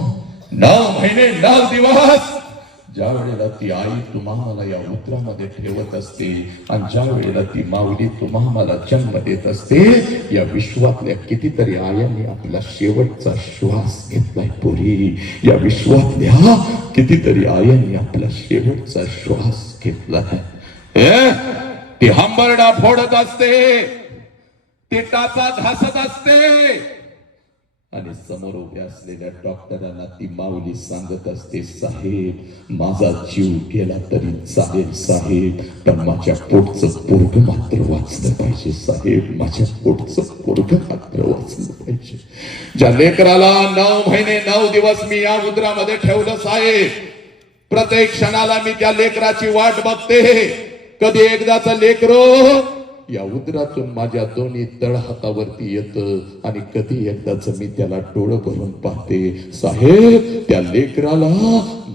9 महिने 9 दिवस ज्या वेळेला ती आई तुम्हाला या उदरामध्ये ठेवत असते आणि ज्या वेळेला ती माऊली तुम्हाला जन्म देत असते, या विश्वातल्या कितीतरी आयांनी आपला शेवटचा श्वास घेतलाय पोरी. या विश्वातल्या कितीतरी आयांनी आपला शेवटचा श्वास घेतलाय. ती हंबरडा फोडत असते, ती टाचा घासत असते आणि समोर उभ्या असलेल्या डॉक्टरांना ती माऊली सांगत असते, साहेब माझा जीव गेला तरी चालेल साहेब, पण माझ्या पोटचं पोरग मात्र वाचलं पाहिजे साहेब, माझ्या पोटचं पोरग मात्र वाचलं पाहिजे. ज्या लेकराला 9 महिने 9 दिवस मी या उदरामध्ये ठेवलं साहेब, प्रत्येक क्षणाला मी त्या लेकराची वाट बघते. कधी एकदाच लेकरो या उदरातून माझ्या दोन्ही तळ हातावरती येतं आणि कधी एकदाच मी त्याला डोळं भरून पाहते. साहेब त्या लेकराला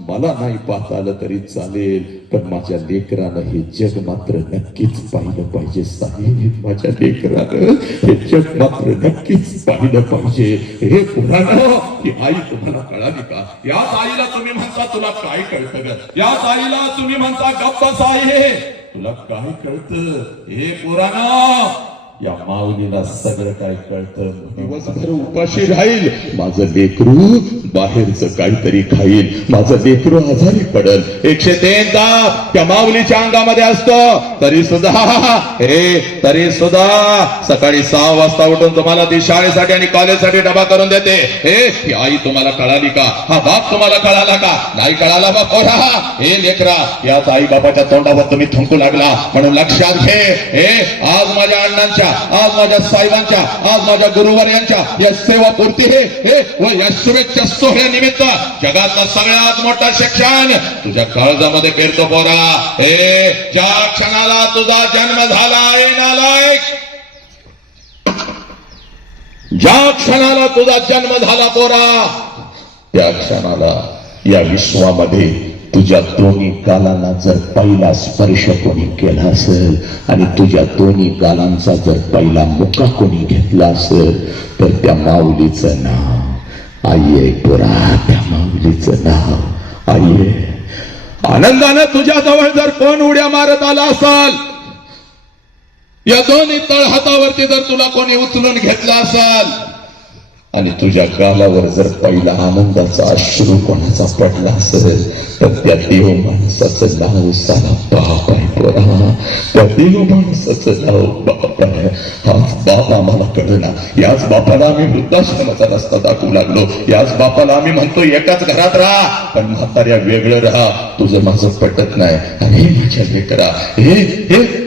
मला नाही पाहता आलं तरी चालेल, पण माझ्या लेकरानं हे जग मात्र नक्कीच पाहिलं पाहिजे साहेब. माझ्या लेकरानं हे जग मात्र नक्कीच पाहिलं पाहिजे. हे पुराणं ही आई तुम्हाला कळाली का? याच आईला तुम्ही म्हणता तुला काय कळतं ग? याच आईला तुम्ही म्हणता गप्प आहे तुला काय कळतं? हे पुराणं या माऊलीला सगळं काय कळतं. दिवसभर उपाशी राहील माझं लेकरू, बाहेरचं काहीतरी खाईल, माझं लेकरू आजारी पडल. 103 ताप त्या माऊलीच्या अंगामध्ये असतो, तरी सुद्धा सकाळी 6 वाजता उठून तुम्हाला ती शाळेसाठी आणि कॉलेजसाठी डबा करून देते. ही आई तुम्हाला कळाली का? हा बाप तुम्हाला कळाला का? नाही कळाला बाप पोरा. हे लेकरा, याच आई बापाच्या तोंडावर तुम्ही थुंकू लागला. म्हणून लक्षात घे, आज माझ्या अण्णांच्या, आज माझ्या साहेबांच्या, आज माझ्या गुरुवर्यांच्या या सेवा पूर्ती व या शुभेच्छा सोहळ्यानिमित्त जगातला सगळ्यात मोठा शिक्षण तुझ्या काळजामध्ये पेरतो पोरा. ज्या क्षणाला तुझा जन्म झाला आहे नालायक, ज्या क्षणाला तुझा जन्म झाला पोरा, त्या क्षणाला या विश्वामध्ये तुझ्या दोन्ही गालांना जर पहिला स्पर्श कोणी केला असेल आणि तुझ्या दोन्ही गालांचा जर पहिला मुका कोणी घेतला असेल तर त्या माऊलीचं नाव आई आहे पोरा. त्या माऊलीचं नाव आई आहे. आनंदानं तुझ्या जवळ जर कोण उड्या मारत आला असाल, या दोन्ही तळहातावरती जर तुला कोणी उचलून घेतला असाल आणि तुझ्या गालावर जर पहिला आनंदाचा अश्रू कोणाचा पडला असेल तर त्या देव माणसाचं नाव साला बाप आहे पोरा. त्या देव माणसाचं नाव बाप आहे. हाच बाप आम्हाला कळना. याच बापाला आम्ही वृद्धाश्रमाचा रस्ता दाखवू लागलो. याच बापाला आम्ही म्हणतो एकाच घरात राहा पण म्हाताऱ्या वेगळं राहा. तुझं माझं पटत नाही. अरे माझ्या लेकरा, हे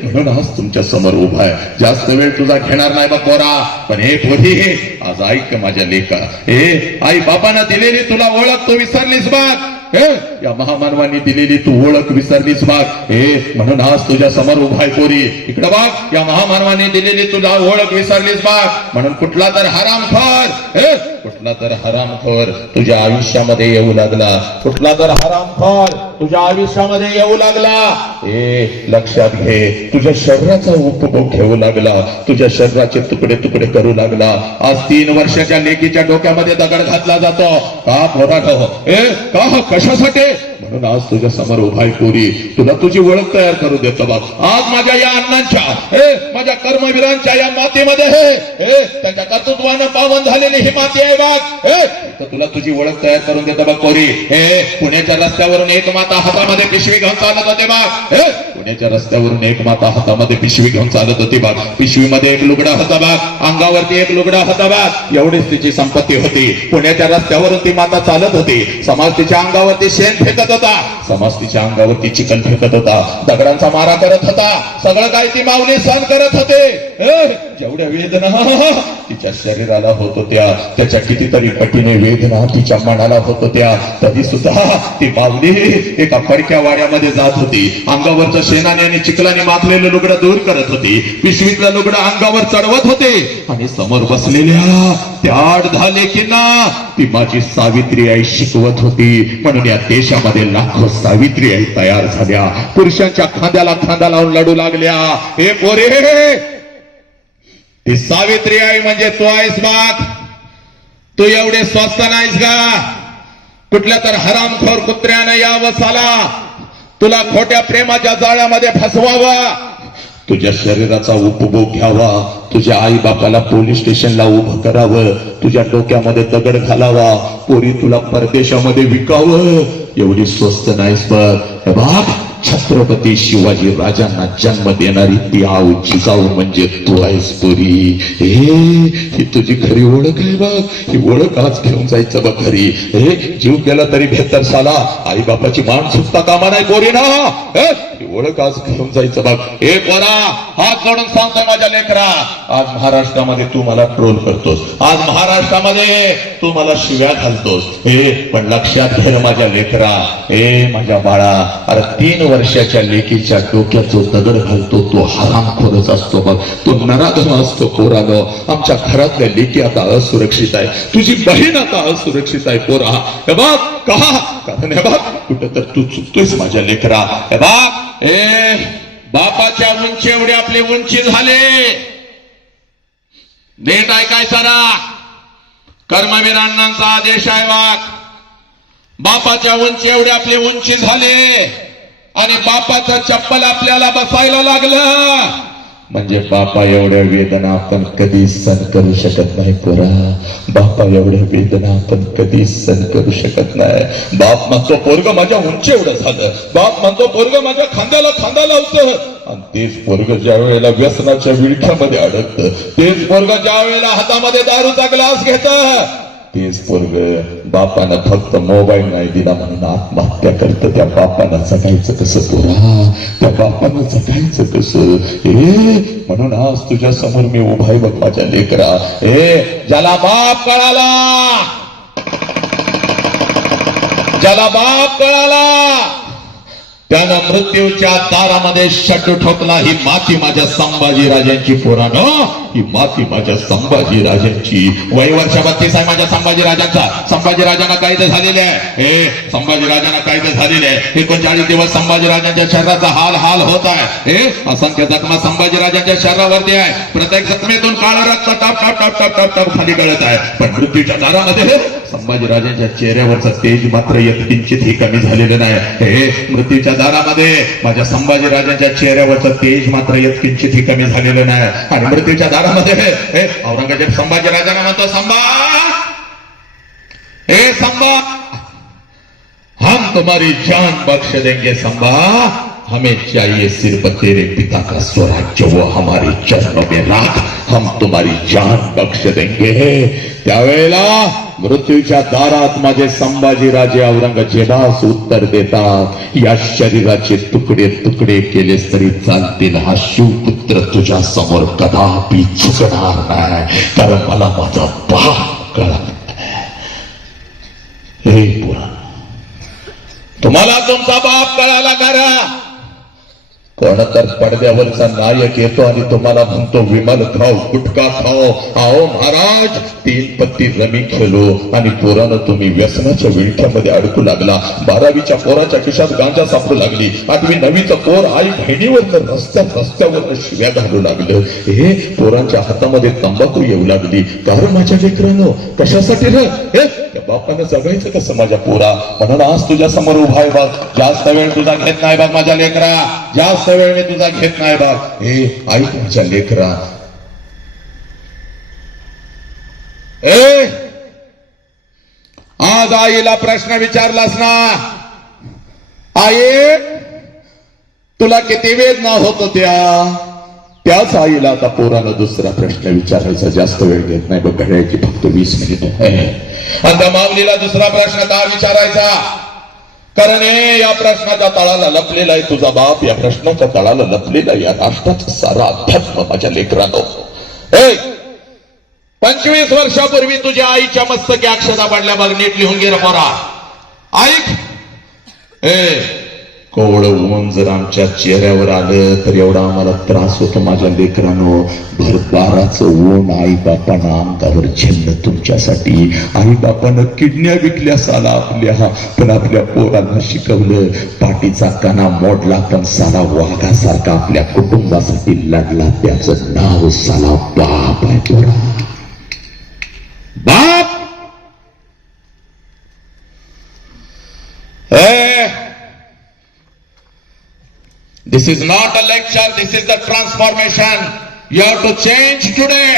म्हणून आज तुमच्या समोर उभा आहे. जास्त वेळ तुझा घेणार नाही बा पोरा. पण हे पोरी, आज ऐक माझ्या लेका, आई बापानं दिलेली तुला ओळख तू विसरलीस बाग. या महामानवांनी दिलेली तू ओळख विसरलीस बाग. म्हणून आज तुझ्या समोर उभाय पोरी. इकडं बाग, या महामानवांनी दिलेली तुला ओळख विसरलीस बाग. म्हणून कुठला तर हरामखोर तुझ्या आयुष्यामध्ये येऊ लागला. कुठला तर हरामखोर तुझ्या आयुष्यामध्ये येऊ लागला. लक्षात घे, तुझ्या शरीराचा उपभोग घेऊ लागला. तुझ्या शरीराचे तुकडे तुकडे करू लागला. आज 3 वर्षाच्या लेकीच्या डोक्यामध्ये दगड घातला जातो. का पोरा का कशासाठी? म्हणून आज तुझ्या समोर उभाय पोरी. तुला तुझी ओळख तयार करू देतो बाब. आज माझ्या या अण्णांच्या, माझ्या कर्मवीरांच्या या मातीमध्ये त्याच्या कर्तृत्वानं पावन झालेली ही माती आहे बाग. तर तुला तुझी ओळख तयार करून देतो बघ पोरी. पुण्याच्या रस्त्यावरून एक माता हातामध्ये पिशवी घेऊन चालत होते बाग. पुण्याच्या रस्त्यावरून एक माता हातामध्ये पिशवी घेऊन चालत होती बाग. पिशवीमध्ये एक लुगडा होता बाग, अंगावरती एक लुगडा होता बाग. एवढीच तिची संपत्ती होती. पुण्याच्या रस्त्यावरून ती माता चालत होती. समाज तिच्या अंगावरती शेण फेकत होता. समाज तिच्या अंगावरती चिकन फेकत होता. दगडांचा मारा करत होता. सगळं काही ती माऊली सहन करत होते. जेवढ्या वेदना तिच्या शरीराला होत होत्या त्याच्या कितीतरी पटीने वेदना तिच्या मनाला होत होत्या. तरी सुद्धा ती माऊली एका फडक्या वाड्यामध्ये जात होती. अंगावरचं शेणाने आणि चिखलाने माखलेलं लुगडं दूर करत होती. पिशवीतलं लुगडं अंगावर चढवत होते आणि समोर बसलेल्या त्या 8-10 लेकींना ती माझी सावित्री आई शिकवत होती. म्हणून या देशामध्ये लाखो सावित्री आई तयार झाल्या. पुरुषांच्या खांद्याला खांदा लावून लढू लागल्या. हे पोरे, ती सावित्री आई म्हणजे तू आहेस बाग. तू एवढे स्वस्त नाहीस का? कुठल्या तर हरामखोर कुत्र्यानं या वसाला तुला खोट्या प्रेमाच्या जाळ्यामध्ये फसवावा, तुझ्या शरीराचा उपभोग घ्यावा, तुझ्या आई बापाला पोलीस स्टेशनला उभं करावं, तुझ्या डोक्यामध्ये दगड घालावा, पोरी तुला परदेशामध्ये विकावं. एवढी स्वस्त नाहीस बघ. छत्रपती शिवाजी राजांना जन्म देणारी ती आऊ जिजाऊ म्हणजे तू आहेस पोरी. ही तुझी खरी ओळख आहे बघ. ही ओळख आज घेऊन जायचं बघ घरी. जीव गेला तरी 72 साला आई बापाची मान सुटता कामा नाही पोरी ना. ही ओळख आज घेऊन जायचं बघ. पोरा, हात जोडून सांगतोय माझ्या लेकरा, आज महाराष्ट्रामध्ये तू मला ट्रोल करतोस. आज महाराष्ट्रामध्ये तू मला शिव्या घालतोस. पण लक्षात घे माझ्या लेकरा, माझ्या बाळा, अरे 3 वर्षाच्या लेकीच्या डोक्यात जो दगड घालतो तो हरामखोरच असतो बघ. तो नराधम असतो पोरानो. आमच्या घरातल्या लेकी आता असुरक्षित आहे. तुझी बहीण आता असुरक्षित आहे पोरा. हे बघ का? कारण हे बघ कुठं तर तू चुकतोयस माझ्या लेकरा. हे बघ, बापाच्या उंची एवढे आपले उंची झाले. नीट ऐकाय सारा, कर्मवीर अण्णांचा आदेश आहे वाघ. बापाच्या उंची एवढे आपली उंची झाले आणि बापाचं चप्पल आपल्याला बसायला लागलं. म्हणजे बापा एवढ्या वेदना आपण कधीच सहन करू शकत नाही पोरा. बापा एवढ्या वेदना आपण कधीच सहन करू शकत नाही. बाप म्हणतो पोरग माझ्या उंची एवढं झालं, बाप म्हणतो पोरग माझ्या खांद्याला खांदा लावतं, आणि तेच पोरग ज्या वेळेला व्यसनाच्या विळख्यामध्ये अडकतं, तेच पोरग ज्या वेळेला हातामध्ये दारूचा ग्लास घेतं, तेच पोरग बापानं फक्त मोबाईल नाही दिला म्हणून आत्महत्या करतं. त्या बापानं जगायचं कसं पोरा, त्या बापानं जगायचं कसं? म्हणून आज तुझ्या समोर मी उभा आहे बघ माझ्या लेकरा. ज्याला बाप कळाला, ज्याला बाप कळाला त्यानं मृत्यूच्या दारामध्ये शट ठोकला. ही माती माझ्या संभाजीराजांची पोरानं, ही माती माझ्या संभाजीराजांची. वय वर्ष 32 आहे माझ्या संभाजीराजांचा. संभाजीराजांना कायदे झालेले आहे, संभाजीराजांना कायदे झालेले आहे. 39 दिवस संभाजीराजांच्या शरीराचा हाल हाल होत आहे. असंख्य जखमा संभाजीराजांच्या शरीरावरती आहे. प्रत्येक जखमेतून काळा रक्त टप टप टप टप टप टप खाली गळत आहे. पण मृत्यूच्या दारामध्ये संभाजीराजांच्या चेहऱ्यावरचं तेज मात्र यत्किंचितही कमी झालेलं नाही. मृत्यूच्या दारामध्ये माझ्या संभाजीराजांच्या चेहऱ्यावरचं तेज मात्र यत्किंचितही कमी झालेलं नाही. आणि मृत्यूच्या दारामध्ये औरंगजेब संभाजीराजांना म्हणतो, संभा, संभा, हम तुम्हारी जान बख्श देंगे संभा, हमें चाहिए सिर्फ तेरे पिता का स्वराज्य, वो हमारे चरणों में राख, हम तुम्हारी जान बख्श देंगे. त्यावेळेला मृत्यूच्या दारात माझे संभाजीराजे औरंगजेबास उत्तर देतात, या शरीराचे तुकडे तुकडे केलेस तरी चालतील, हा शिवपुत्र तुझ्या समोर कदापि झुकणार नाही, कारण मला माझा बाप कळला. हे पुरा, तुम्हाला तुमचा बाप कळाला करा. कोण तर पडद्यावरचा नायक येतो आणि तुम्हाला म्हणतो, विमल खाओ, गुटखा खाओ, आओ महाराज 3 पत्ती रमी खेळलो, आणि पोरानं तुम्ही व्यसनाच्या विळख्यामध्ये अडकू लागला. 12वीच्या पोराच्या खिशात गांजा सापडू लागली. 8वी 9वीचं पोर आई बहिणीवर रस्त्यावर शिव्या घालू लागलं. हे पोरांच्या हातामध्ये तंबाखू येऊ लागली. कारण माझ्या लेकरांनो, कशासाठी रे? त्या बापानं जगायचं कसं माझ्या पोरा? म्हणून आज तुझ्या समोर उभा आहे बघ. जास्त वेळ तुझा घेत नाही बघ माझ्या लेकरा, जास्त वेळ मी तुझा घेत नाही बघ. ऐक माझ्या लेकरा, आज आईला प्रश्न विचारलास ना, आई तुला किती वेदना होत होत्या? त्याच आईला आता पोरानं दुसरा प्रश्न विचारायचा. जास्त वेळ घेत नाही बघ, घड्याळची फक्त 20 मिनिटं. आणि त्या माऊलीला दुसरा प्रश्न का विचारायचा? कारण या प्रश्नाच्या तळाला लपलेला आहे तुझा बाप, या प्रश्नाच्या तळाला लपलेला या राष्ट्राचा सारा अध्यात्म माझ्या लेकरांनो. 25 वर्षापूर्वी तुझ्या आईच्या मस्तकी अक्षता पडल्या बघ, नीट लिहून घे रे पोरा. ऐक, कोवळं ऊन जर आमच्या चेहऱ्यावर आलं तर एवढा आम्हाला त्रास होतो माझ्या लेकरांनो. भर 12चं ऊन आई बापानं अंगावर झेललं तुमच्यासाठी. आई बापानं किडन्या विकल्या साला आपल्या, पण आपल्या पोरांना शिकवलं. पाठीचा कणा मोडला पण साला वाघासारखा आपल्या कुटुंबासाठी लढला. त्याचं नाव साला बाप आहे पोरा, बाप. This is not a lecture, this is the transformation. You have to change today.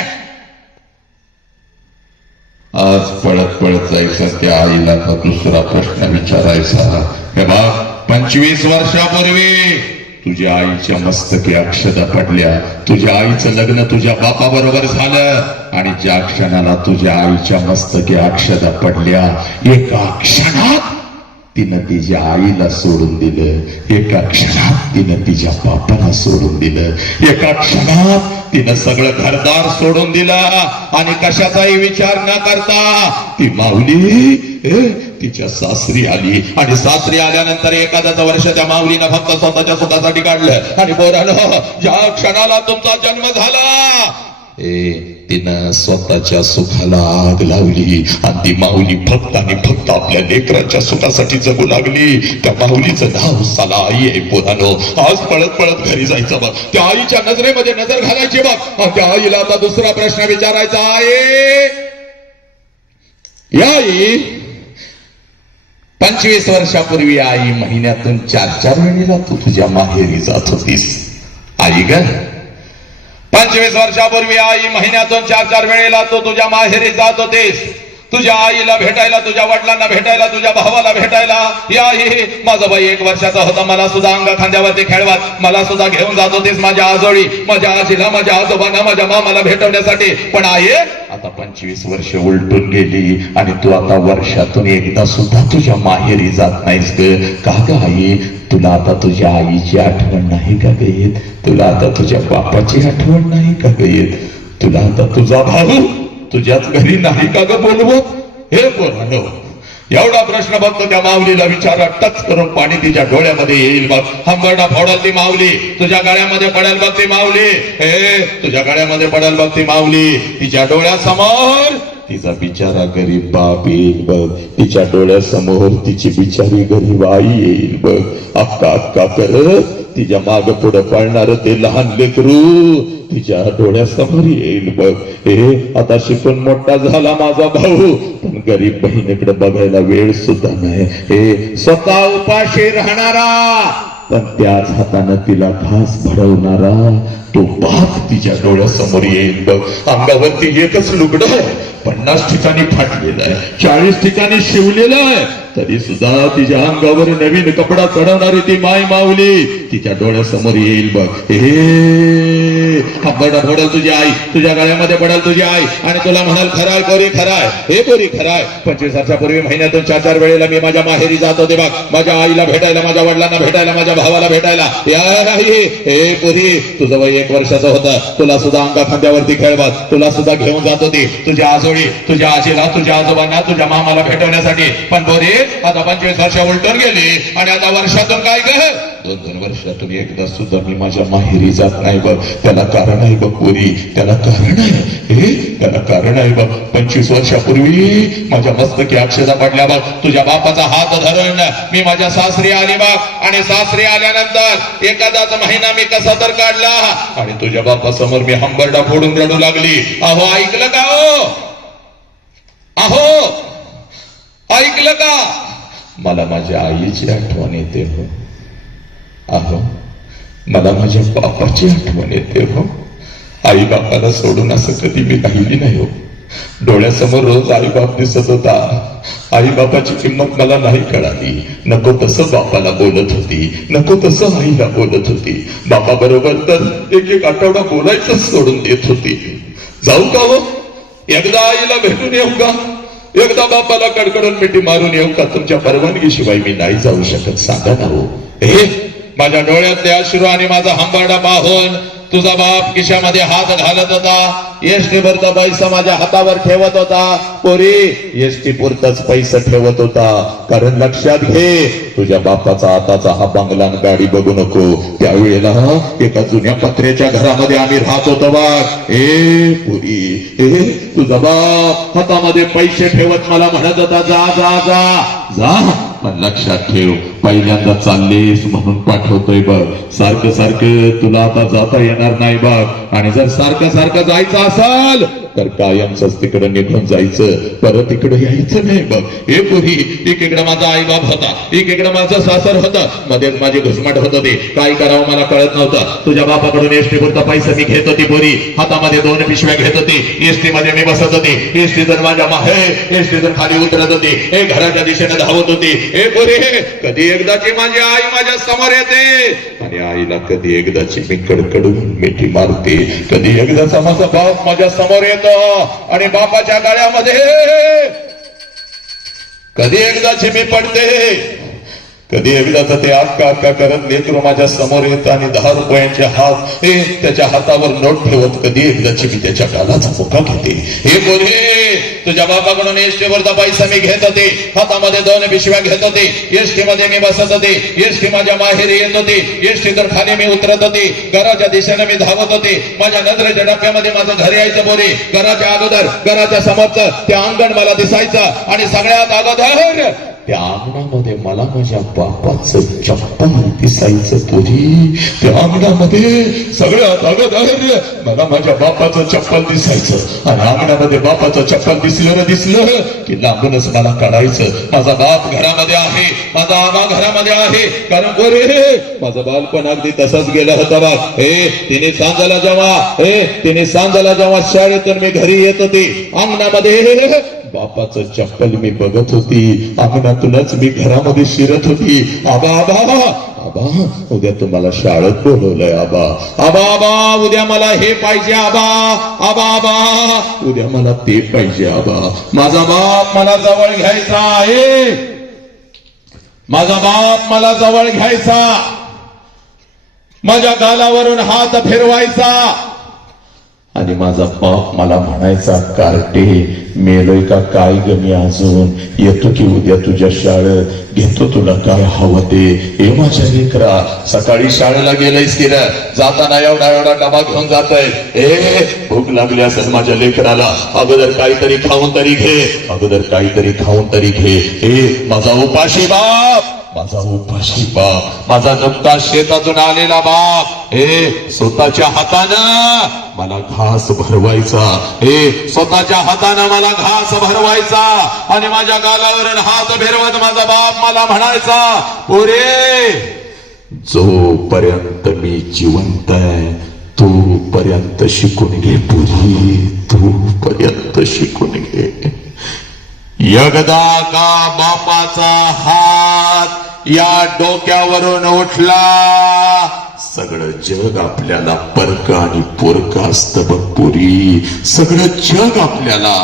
आज पळत पळत जायचं त्या आईला तर दुसरा प्रश्न विचारायचा. हे बघ, 25 वर्षापूर्वी तुझ्या आईच्या मस्तकी अक्षता पडल्या. तुझ्या आईचं लग्न तुझ्या बापाबरोबर झालं, आणि ज्या क्षणाला तुझ्या आईच्या मस्तकी अक्षता पडल्या, एका क्षणात तिनं तिच्या आईला सोडून दिलं. एका क्षणात तिनं तिच्या बापाला सोडून दिलं. एका क्षणात तिनं सगळं घरदार सोडून दिलं, आणि कशाचाही विचार न करता ती माऊली तिच्या सासरी आली. आणि सासरी आल्यानंतर एखाद्याचं वर्ष त्या माऊलीनं फक्त स्वतःच्या सुखासाठी काढलं. आणि बोलालं, ज्या क्षणाला तुमचा जन्म झाला तिनं स्वतःच्या सुखाला आग लावली, आणि ती माऊली फक्त आणि फक्त आपल्या लेकरांच्या सुखासाठी जगू लागली. त्या माऊलीचं नाव साला आई आहे पोरानो. आज पळत पळत घरी जायचं बघ, त्या आईच्या नजरेमध्ये नजर घालायची बघ, आणि त्या आईला आता दुसरा प्रश्न विचारायचा आहे. या आई 25 वर्षापूर्वी आई महिन्यातून 4-4 वेळेला तू तुझ्या माहेरी जात होतीस. आई ग, 25 वर्षापूर्वी आई महिन्यातून 4 वेळेला तू तुझ्या माहेरी जात होतीस, तुझ्या आईला भेटायला, तुझ्या वडिलांना भेटायला, तुझ्या भावाला भेटायला. या आई, माझा बाई 1 वर्षाचा होता, मला सुद्धा अंग खांद्यावरती खेळवत मला सुद्धा घेऊन जात होतीस माझ्या आजोळी, माझ्या आजीला, माझ्या आजोबांना, माझ्या मामाला भेटवण्यासाठी. पण आई, आता 25 वर्ष उलटून गेली आणि तू आता वर्षातून एकदा सुद्धा तुझ्या माहेरी जात नाहीस ग. का ग आई? तुला आता तुझ्या आईची आठवण नाही का ग येत? तुला आता तुझ्या बापाची आठवण नाही का ग येत? तुला आता तुझा भाऊ तुझ्याच घरी नाही का ग बोलवत? हे पोरांनो, एवढा प्रश्न बघतो त्या माऊलीला विचारा. टच करून पाणी तिच्या डोळ्यामध्ये येईल बघ. हंबरडा फोडल ती माऊली, तुझ्या गळ्यामध्ये पडेल बघ ती माऊली. हे तुझ्या गळ्यामध्ये पडेल बघ ती माऊली. तिच्या डोळ्यासमोर तिचा बिचारा गरीब बाप येईल बघ. तिच्या डोळ्यासमोर तिची बिचारी गरीब आई येईल बघ. अक्का अक्का करत तिच्या माग पुढे पळणार ते लहान लेकरू तिच्या डोळ्यासमोर येईल बघ. हे आता शिकून मोठा झाला माझा भाऊ, पण गरीब बहिणीकडे बघायला वेळ सुद्धा नाही. हे स्वतः उपाशी राहणारा पण त्याच हातानं तिला घास भरवणारा तो बाप तिच्या डोळ्यासमोर येईल बघ. अंगावरती एकच लुगडं आहे, 50 ठिकाणी फाटलेलं आहे, 40 ठिकाणी शिवलेलं आहे, तरी सुद्धा तिच्या अंगावर नवीन कपडा चढवणारी ती माय माऊली तिच्या डोळ्यासमोर येईल बघ. हे हंबरडा फोडल तुझी आई, तुझ्या गळ्यामध्ये पडेल तुझी आई आणि तुला म्हणाल खराय पोरी खराय. हे पोरी खराय, 25 वर्षापूर्वी महिन्यातून 4 वेळेला मी माझ्या माहेरी जात होते बघ, माझ्या आईला भेटायला, माझ्या वडिलांना भेटायला, माझ्या भावाला भेटायला. हे पोरी, तुझं वय 1 वर्षाचं होतं, तुला सुद्धा अंगा खांद्यावरती खेळवत तुला सुद्धा घेऊन जात होती तुझ्या आजोळी, तुझ्या आजीला, तुझ्या आजोबांना, तुझ्या मामाला भेटवण्यासाठी. पण पोरी, आता 25 वर्ष उलटून गेली आणि आता वर्षातून काय ग 2-2 वर्षातून एकदा सुद्धा मी माझ्या माहेरी जात नाही बघ. त्याला कारण आहे बघ पोरी, त्याला कारण आहे. हे त्याला कारण आहे बघ. 25 वर्षापूर्वी माझ्या मस्तकी अक्षदा पडल्या बघ. तुझ्या बापाचा हात धरून मी माझ्या सासरी आली बघ आणि सासरी आल्यानंतर एखादाच महिना मी कसा तर काढला आणि तुझ्या बापासमोर मी हंबरडा फोडून रडू लागली. अहो ऐकलं का? अहो ऐकलं का? मला माझ्या आईची आठवण येते हो. अहो मला माझ्या बापाची आठवण येते हो. आई बापाला सोडून असं कधी मी राहिली नाही हो. डोळ्यासमोर रोज आई बाप दिसत होता. आई बापाची किंमत मला नाही कळाली. नको तसं बापाला बोलत होती, नको तसं आईला बोलत होती. बापा बरोबर तर एक आठवडा बोलायचं सोडून देत होती. जाऊ का हो? एकदा आईला भेटून येऊ का? एकदा बापाला कडकडून मिठी मारून येऊ का? तुमच्या परवानगीशिवाय मी नाही जाऊ शकत. सांगा ना हो. हे माझ्या डोळ्यातले अश्रू आणि माझा हंबरडा पाहून तुझा बाप खिशामध्ये हात घालत होता, एसटी पुरता पैसा माझ्या हातावर ठेवत होता. पोरी, एसटी पुरताच पैसा ठेवत होता. कारण लक्षात घे, तुझ्या बापाचा आताचा हा बंगला गाडी बघू नको. त्यावेळेला एका जुन्या पत्र्याच्या घरामध्ये आम्ही राहत होतो बघ. ए पोरी, हे तुझा बाप हातामध्ये पैसे ठेवत मला म्हणत होता जा जा जा जा. पण लक्षात ठेव, पहिल्यांदा चाललीस म्हणून पाठवतोय बघ. सारखं सारखं तुला आता जाता येणार नाही बघ. आणि जर सारखं सारखं जायचं असेल तर कायमच तिकडे निघून जायचं, परत इकडे यायचं नाही बघ. हे पोरी, एकीकडे माझा आई बाप होता, एकीकडे माझं सासर होतं, मध्येच माझी घुसमट होत होती. काय करावं मला कळत नव्हतं. तुझ्या बापाकडून एसटी पुरता पैसा मी घेत होती पोरी. हातामध्ये 2 पिशव्या घेत होती. एसटी मध्ये मी बसत होती. एसटीतून माझ्या एसटीतून खाली उतरत होती. हे घराच्या दिशेने धावत होती. हे पोरी, कधी एकदाची माझी आई माझ्या समोर येते आणि आईला कधी एकदाची मी कडकडून मिठी मारते. कधी एकदाचा माझा बाप माझ्या समोर येतो आणि बापाच्या गळ्यामध्ये कधी एकदाची मी पडते. कधी एकदाच ते अक्का अक्का करत लेकरू माझ्या समोर येत आणि 10 रुपयांचे हात त्याच्या हातावर नोट ठेवत कधी एकदाची मी त्याच्या गालाचा मुका घेते. हे बोले, तुझ्या बापाकडून एसटी वरचा पैसा मी घेत होते. हातामध्ये 2 पिशव्या घेत होते. एसटी मध्ये मी बसत होते. एसटी माझ्या माहेरी येत होती. एसटी तर खाली मी उतरत होती. घराच्या दिशेने मी धावत होते. माझ्या नजरेच्या डब्यामध्ये माझं घर यायचं बोरे. घराच्या अगोदर, घराच्या समोरचं ते अंगण मला दिसायचं आणि सगळ्यात अगोदर त्या अंगणामध्ये मला माझ्या बापाचं चप्पल दिसायचं पोरी. त्या अंगणामध्ये सगळ्यात अगोदर मला माझ्या बापाचं चप्पल दिसायचं आणि अंगणामध्ये बापाचं चप्पल दिसलं की लांबूनच मला काढायचं माझा बाप घरामध्ये आहे, माझा आबा घरामध्ये आहे. कारण पोरे माझं बालपण अगदी तसंच गेलं होतं बघ. तिने सांजाला जेव्हा शाळेतून मी घरी येत होती अंगणामध्ये बापाचं चप्पल मी बघत होती. अंगणातूनच मी घरामध्ये शिरत होती. आबा आबा आबा उद्या तुम्हाला शाळेत बोलवलंय. आबा आबा आबा उद्या मला हे पाहिजे. आबा आबा आबा उद्या मला ते पाहिजे. आबा माझा बाप मला जवळ घ्यायचा आहे. माझा बाप मला जवळ घ्यायचा. माझ्या गालावरून हात फिरवायचा आणि माझा बाप मला म्हणायचा, कार्टे मेलोय का काय गमी अजून, येतो की उद्या तुझ्या शाळेत, घेतो तुला काय हवं ते. ए माझ्या लेकरा सकाळी शाळेला गेलंयस की रे, जाताना एवढा एवढा डबा घेऊन जातोय. ए भूक लागली असेल माझ्या लेकराला, अगोदर काहीतरी खाऊन तरी घे, अगोदर काहीतरी खाऊन तरी घे. ए माझा उपाशी बाप, माझा उपाशी बाप, माझा नुकता शेतातून आलेला बाप स्वतःच्या हातानं मला घास भरवायचा. स्वतःच्या हातानं मला घास भरवायचा आणि माझ्या गालावरून हात फिरवत माझा बाप मला म्हणायचा, पोरे जोपर्यंत मी जिवंत आहे तोपर्यंत शिकून घे पुरी, तोपर्यंत शिकून घे. एकदा का बापाचा हात या डोक्यावरून उठला, सगळं जग आपल्याला परक आणि पोरक असतं बघ पुरी. सगळं जग आपल्याला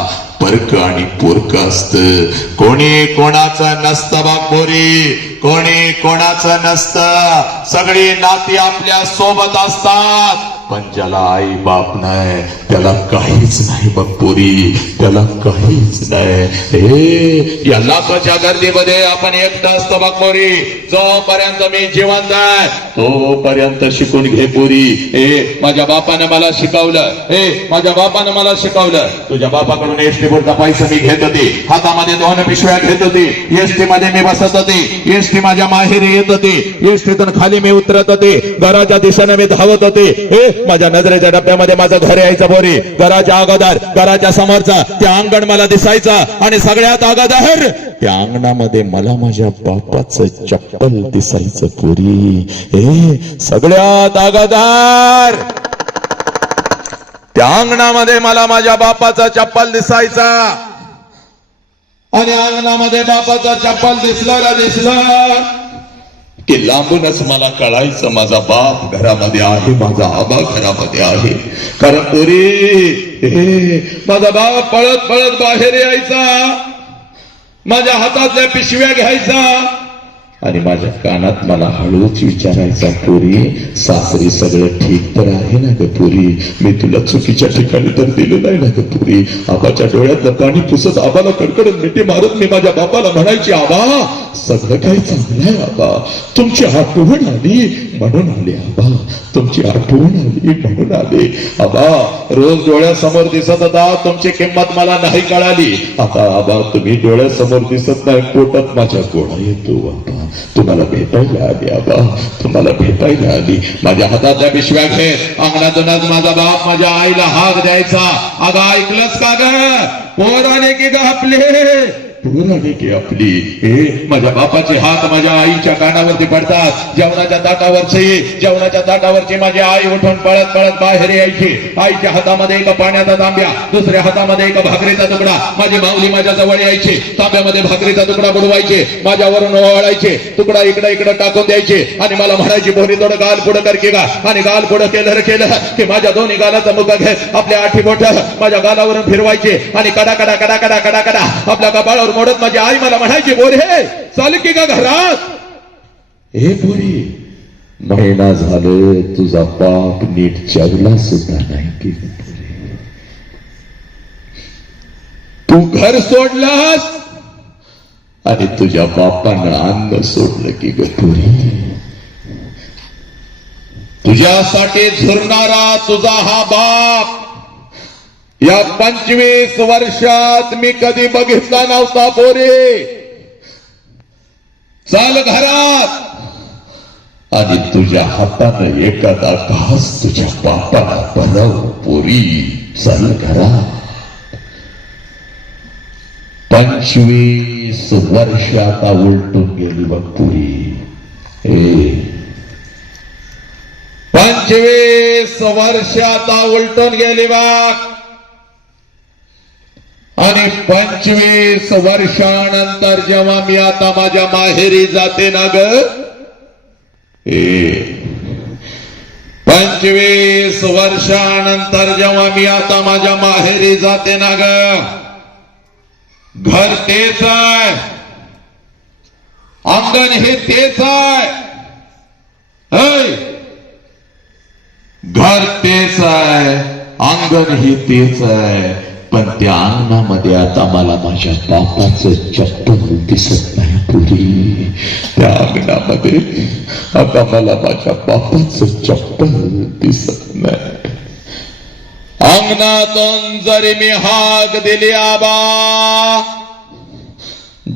परक आणि पोरक असतं. कोणी कोणाचं नसतं बघ पोरी, कोणी कोणाचं नसतं. सगळी नाती आपल्या सोबत असतात, पण ज्याला आई बाप नाही त्याला काहीच नाही बघ पोरी, त्याला काहीच नाही. या लाखाच्या गर्दीमध्ये आपण एकटं असतो बघ पोरी. जोपर्यंत मी जिवंत आहे तोपर्यंत शिकून घे पुरी. माझ्या बापाने मला शिकवलं, माझ्या बापाने मला शिकवलं. तुझ्या बापाकडून एसटी बोर्डचा पैसा मी घेत होती, हातामध्ये 2 पिशव्या घेत होती, एसटी मध्ये मी बसत होती, एसटी माझ्या माहेरी येत होती, एसटीतून खाली मी उतरत होते, घराच्या दिशेने मी धावत होते. माझ्या नजरेच्या डब्यामध्ये माझं घर यायचं पोरी. घराच्या अगोदर घराच्या समोरचा त्या अंगण मला दिसायचा आणि सगळ्यात अगोदर त्या अंगणामध्ये मला माझ्या बापाचं चप्पल दिसायचं पोरी. सगळ्यात अगोदर त्या अंगणामध्ये मला माझ्या बापाचा चप्पल दिसायचा आणि अंगणामध्ये बापाचा चप्पल दिसलं की लांबूनच मला कळायचं माझा बाप घरामध्ये आहे, माझा आबा घरामध्ये आहे. कारण पोरी माझा बाप पळत पळत बाहेर यायचा, माझ्या हातातल्या पिशव्या घ्यायचा आणि माझ्या कानात मला हळूच विचारायचा, पोरी सासरी सगळं ठीक तर आहे ना ग पोरी, मी तुला चुकीच्या ठिकाणी तर दिलं नाही ना ग पोरी. आबाच्या डोळ्यातलं पाणी पुसत आबाला कडकडून मिठी मारत मी माझ्या बापाला म्हणायची, आबा सगळं काही चांगलं आहे आबा, तुमची आठवण आली म्हणून आले आबा, तुमची आठवण आली म्हणून आले आबा. रोज डोळ्यासमोर दिसत होता, तुमची किंमत मला नाही कळाली. आता आबा तुम्ही डोळ्यासमोर दिसत नाही, पोटात माझ्या गोळा येतो आबा. तुम्हाला भेटायला आली आबा, तुम्हाला भेटायला आली. माझ्या हातातल्या पिशव्या घेत अंगणातूनच माझा बाप माझ्या आईला हाक द्यायचा. अगं ऐकलंच का ग, पोराने की ग आपले, पोराने की आपली. माझ्या बापाचे हात माझ्या आईच्या कानावरती पडतात. जेवणाच्या ताटावरची माझी आई उठून पळत पळत बाहेर यायची. आईच्या हातामध्ये एक पाण्याचा तांब्या, दुसऱ्या हातामध्ये एक भाकरीचा तुकडा. माझी माऊली माझ्या जवळ यायची, तांब्यामध्ये भाकरीचा तुकडा बुडवायचे, माझ्यावरून ओवाळायचे, तुकडा इकडे टाकून द्यायचे आणि मला म्हणायची, पोरी थोडं गाल पुढं कर की गा. आणि गाल पुढं केलं की माझ्या दोन्ही गालाचा मुका घेत आपल्या 8 बोट माझ्या गालावरून फिरवायचे आणि कडा कडा कडा कडा कडा कडा आपल्या कपाळावर मोडत माझी आई मला म्हणायची, बोर हे चाल की का घरात. हे पोरी महिना झालं तुझा बाप नीट जेवला सुद्धा नाही की, तू घर सोडलास आणि तुझ्या बापानं अन्न सोडलं की ग पोरी. तुझ्यासाठी झुरणारा तुझा हा बाप या 25 वर्षात मी कधी बघितला नव्हता पोरे. चाल घरात आणि तुझ्या हातानं एखादा घास तुझ्या बापाला बनव पोरी. चल घरात. 25 वर्ष आता उलटून गेली बघ पुरी. 25 वर्ष आता उलटून गेली बघ. आणि 25 वर्षानंतर जेव्हा मी आता माझ्या माहेरी जाते ना ग, 25 वर्षानंतर जेव्हा मी आता माझ्या माहेरी जाते ना ग, घर तेच आहे, अंगण हे तेच आहे. घर तेच आहे, अंगण हे तेच आहे, पण त्या अंगणामध्ये आता मला माझ्या बापाचं चप्पल दिसत नाही पुरी. त्या अंगणामध्ये आता मला माझ्या बापाचं चप्पल दिसत नाही. अंगणातून जरी मी हाक दिली आबा,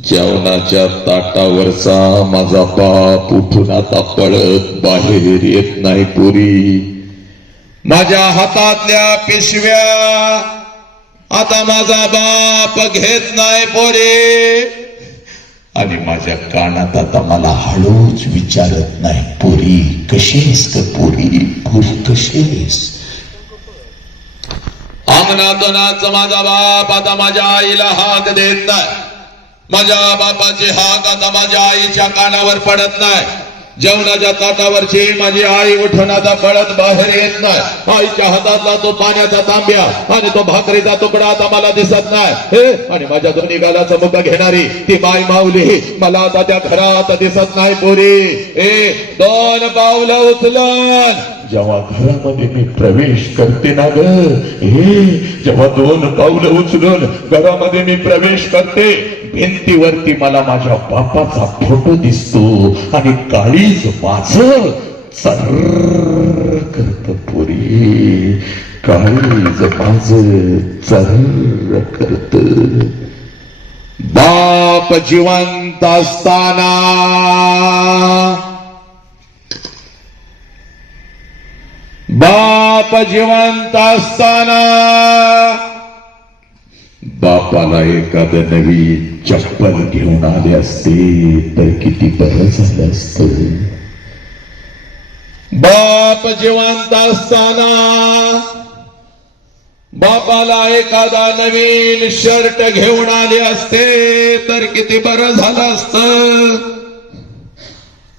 जेवणाच्या ताटावरचा माझा बाप उठून आता पळत बाहेर येत नाही पुरी. माझ्या हातातल्या पिशव्या आता माझा बाप घेत नाही पोरी. आणि माझ्या कानात आता मला हळूच विचारत नाही पोरी कशीस ग पोरी, पोरी कशीस. अंगणातूनच माझा बाप आता माझ्या आईला हाक देत नाही. माझ्या बापाची हाक आता माझ्या आईच्या कानावर पडत नाही. जेवणाच्या ताटावरची माझी आई उठून आता पळत बाहेर येत नाही. आईच्या हातातला तो पाण्याचा तांब्या आणि तो भाकरीचा तुकडा आता मला दिसत नाही. आणि माझ्या दोन्ही गालाचं मुख घेणारी ती बाई माऊली मला आता त्या घरात दिसत नाही पोरी. 2 पावलं उचलून जेव्हा घरामध्ये मी प्रवेश करते ना ग, जेव्हा 2 पावलं उचलून घरामध्ये मी प्रवेश करते, भिंतीवरती मला माझ्या बापाचा फोटो दिसतो आणि काळीज माझं चर्र करत पोरी. काळीज माझं चर्र करत. बाप जिवंत असताना बापाला एखादं नवी चप्पल घेऊन आले असते तर किती बरं झालं असतं. बाप जिवंत असताना बापाला एखादा नवीन शर्ट घेऊन आले असते तर किती बरं झालं असतं.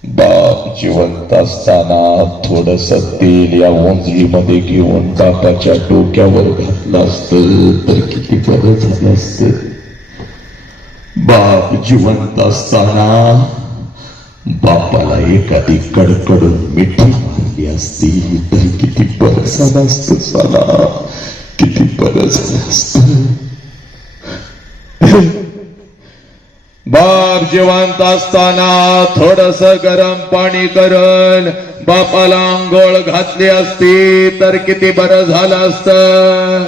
बाप जिवंत असताना थोडस तेल या ओंजळीमध्ये घेऊन बापाच्या डोक्यावर घातलं असतं तर किती बरं झालं असतं. बाप जिवंत असताना बापाला एखादी कडकडून मिठी मारली असती तर किती बरं झालं असतं. साला किती बरं झालं असतं. बाप जिवंत असताना थोडस गरम पाणी करून बापाला आंघोळ घातली असती तर किती बरं झालं असतं.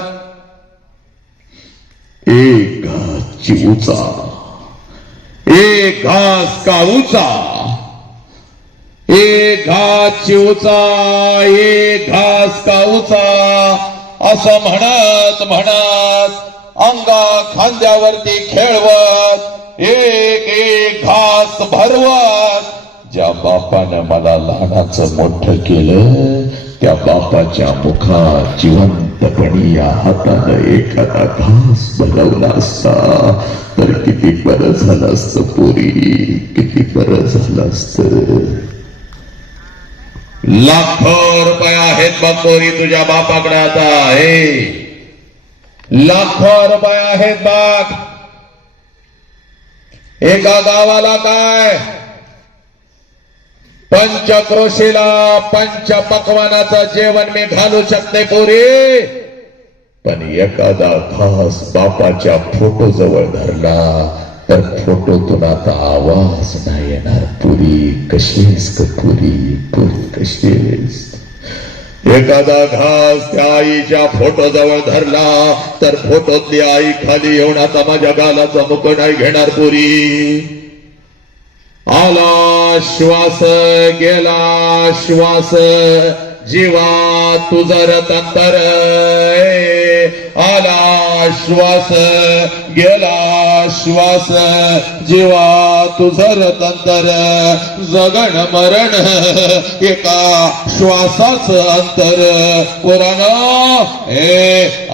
एक घास चिवचा, एक घास काऊचा, एक घास चिवचा, एक घास काऊचा असं म्हणत म्हणत अंगा खांद्यावरती खेळवत एक एक घास भरवत ज्या बापानं मला लहानाचं मोठं केलं त्या बापाच्या मुखात जिवंतपणी या हातानं एखादा घास बनवला असता तर किती बरं झालं असतं पोरी, किती बरं झालं असतं. लाखो रुपये आहेत बघ पोरी तुझ्या बापाकडे आता आहे. लाखो रुपये आहेत बघ. एका गावाला काय पंचक्रोशीला पंचपक्वानाचं जेवण मी घालू शकते पोरी, पण एखादा घास बापाच्या फोटो जवळ धरला तर फोटोतून आता आवाज नाही येणार पोरी. कशीस ग पोरी, पोरी कशीस. एखादा घास त्या आईच्या फोटो जवळ धरला तर फोटोतली आई खाली येऊन आता माझ्या गालाचा मुख नाही घेणार पोरी. आला श्वास गेला श्वास जीवा तुझं रतंतर आला श्वास गेला श्वास जीवा तुझं रतंतर जगण मरण एका श्वासाचं अंतर पुराण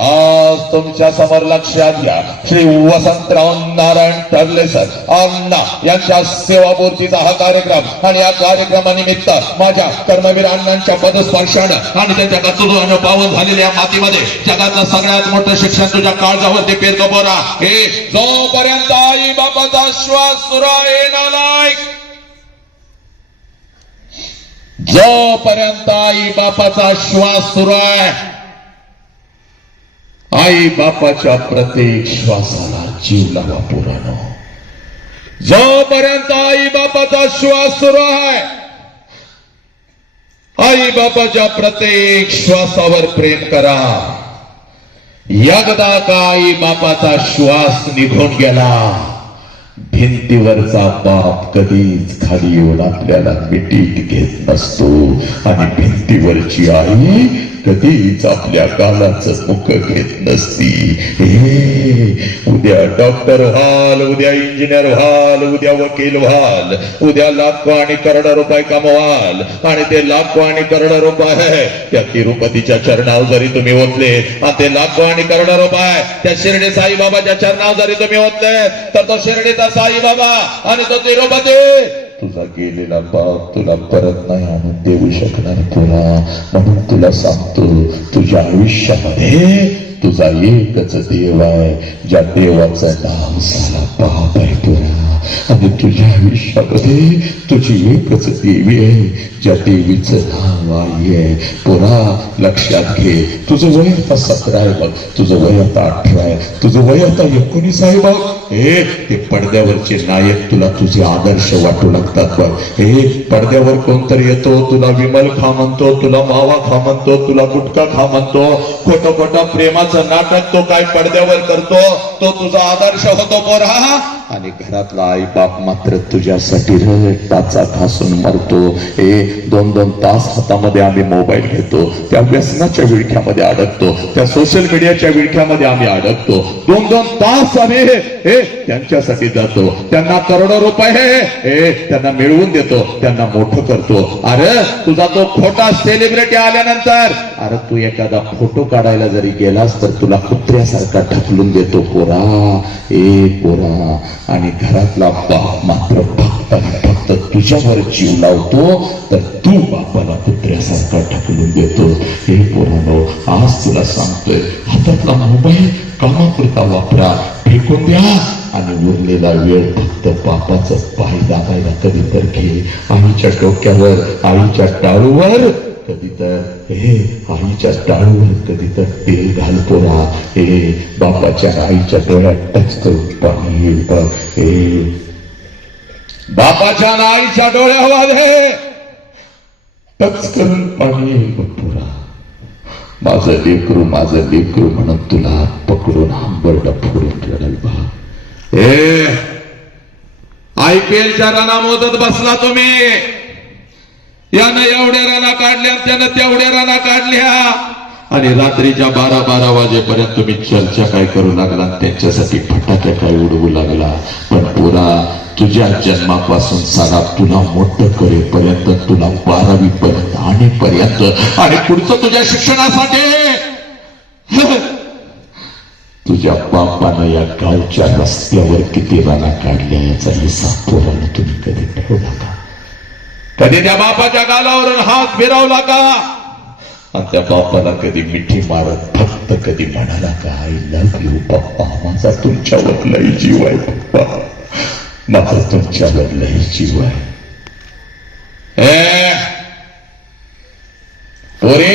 आज तुमच्या समोर लक्षात घ्या श्री वसंतराव नारायण ठरले सर अण्णा यांच्या सेवापूर्तीचा हा कार्यक्रम आणि या कार्यक्रमानिमित्त माझ्या कर्मवीर अण्णांच्या पदस्पर्शानं आणि त्यांच्या कर्तृत्वानं पावन झालेल्या मातीमध्ये जगातलं सगळ्यात मोठं शिक्षण तुझ्या काळजावरती पेरतो बोरा हे जोपर्यंत आई बापाचा श्वास सुरू आहे नालायक जोपर्यंत आई बापाचा श्वास सुरू आहे आई बापाच्या प्रत्येक श्वासाला जीव लावा पुरानो जोपर्यंत आई बापाचा श्वास सुरू आहे आई बापाच्या प्रत्येक श्वासावर प्रेम करा एकदा का आई बापाचा श्वास निघून गेला भिंतीवरचा बाप कधीच खाली येऊन आपल्याला मिठीत घेत नसतो आणि भिंतीवरची आई कधीच आपल्या गालाचं मुख घेत नसती उद्या डॉक्टर व्हाल उद्या इंजिनियर व्हाल उद्या वकील व्हाल उद्या लाखो आणि करोडो रुपये कमवाल आणि ते लाखो आणि करोडो रुपये त्या तिरुपतीच्या चरणावर जरी तुम्ही ओतले आणि ते लाखो आणि करोडो रुपये त्या शिर्डी साईबाबाच्या चरणावर जरी तुम्ही ओतले तर तो शिर्डीचा साईबाबा आणि तो तिरुपती तुझा गेलेला बाप तुला परत नाही आणून देऊ शकणार तुला म्हणून तुला सांगतो तुझ्या आयुष्यामध्ये तुझा एकच देव आहे ज्या देवाचं नाव साला बाप आहे तुला आणि तुझ्या आयुष्यामध्ये तुझी एकच देवी आहे ज्या देवीचं नाव आई आहे पुरा लक्षात घे तुझं वय आता 17 आहे बघ तुझं वय आता 18 आहे तुझं वय आता 19 आहे बघ ते पडद्यावरचे नायक तुला तुझे आदर्श वाटू लागतात बघ पडद्यावर कोणतरी येतो तुला विमल खा म्हणतो तुला मावा खा म्हणतो तुला गुटखा खा म्हणतो खोटं खोटं प्रेमाचं नाटक तो काय पडद्यावर करतो तो तुझा आदर्श होतो पोरा आणि घरातला आई बाप मात्र तुझ्यासाठी टाचा घासून मरतो 2-2 तास हातामध्ये आम्ही मोबाईल घेतो त्या व्यसनाच्या विळख्यामध्ये अडकतो त्या सोशल मीडियाच्या विळख्यामध्ये आम्ही अडकतो 2-2 तास आम्ही त्यांच्यासाठी जातो त्यांना करोडो रुपये त्यांना मिळवून देतो त्यांना मोठं करतो अरे तुझा तो खोटा सेलिब्रिटी आल्यानंतर अरे तू एखादा फोटो काढायला जरी गेलास तर तुला कुत्र्यासारखा ढकलून देतो पोरा पोरा आणि घरातला बाप मात्र फक्त तुझ्यावर जीव लावतो तर तू बापाला कुत्र्यासारखा ढकलून देतो पोरानो आज तुला सांगतोय हातातला मोबाईल कामापुरता वापरा फेकून द्या आणि उरलेला वेळ फक्त बापाचं पाय दाबायला कधी तर घे आईच्या डोक्यावर आईच्या टाळूवर कधी तर आईच्या टाळूवर कधी तर तेल घाल पोरा बापाच्या आईच्या डोळ्यात टच करून पाणी येईल बघ बापाच्या आईच्या डोळ्यामध्ये टच करून पाणी येईल बघ पोरा माझं लेकरू म्हणून तुला पकडून आंबरडा फोडून रडाल बा IPLच्या रना मोजत बसला तुम्ही यानं एवढ्या रना काढल्या त्यानं तेवढ्या रना काढल्या आणि रात्रीच्या 12-12 वाजेपर्यंत तुम्ही चर्चा काय करू लागला त्यांच्यासाठी फटाक्या काय उडवू लागला पण पुरा तुझ्या जन्मापासून सारा तुला मोठं करेपर्यंत तुला 12वी पर्यंत आणेपर्यंत आणि पुढचं तुझ्या शिक्षणासाठी तुझ्या बापानं या गावच्या रस्त्यावर किती राना काढल्या याचा हिसाब पोरानं तुम्ही कधी ठेवला का कधी त्या बापाच्या गालावरून हात फिरवला का आणि त्या बापाला कधी मिठी मारत फक्त कधी म्हणाला का आय लव्ह यू पप्पा माझा तुमच्यावर लई जीव आहे पप्पा माझा तुमच्यावर लई जीव आहे पोरे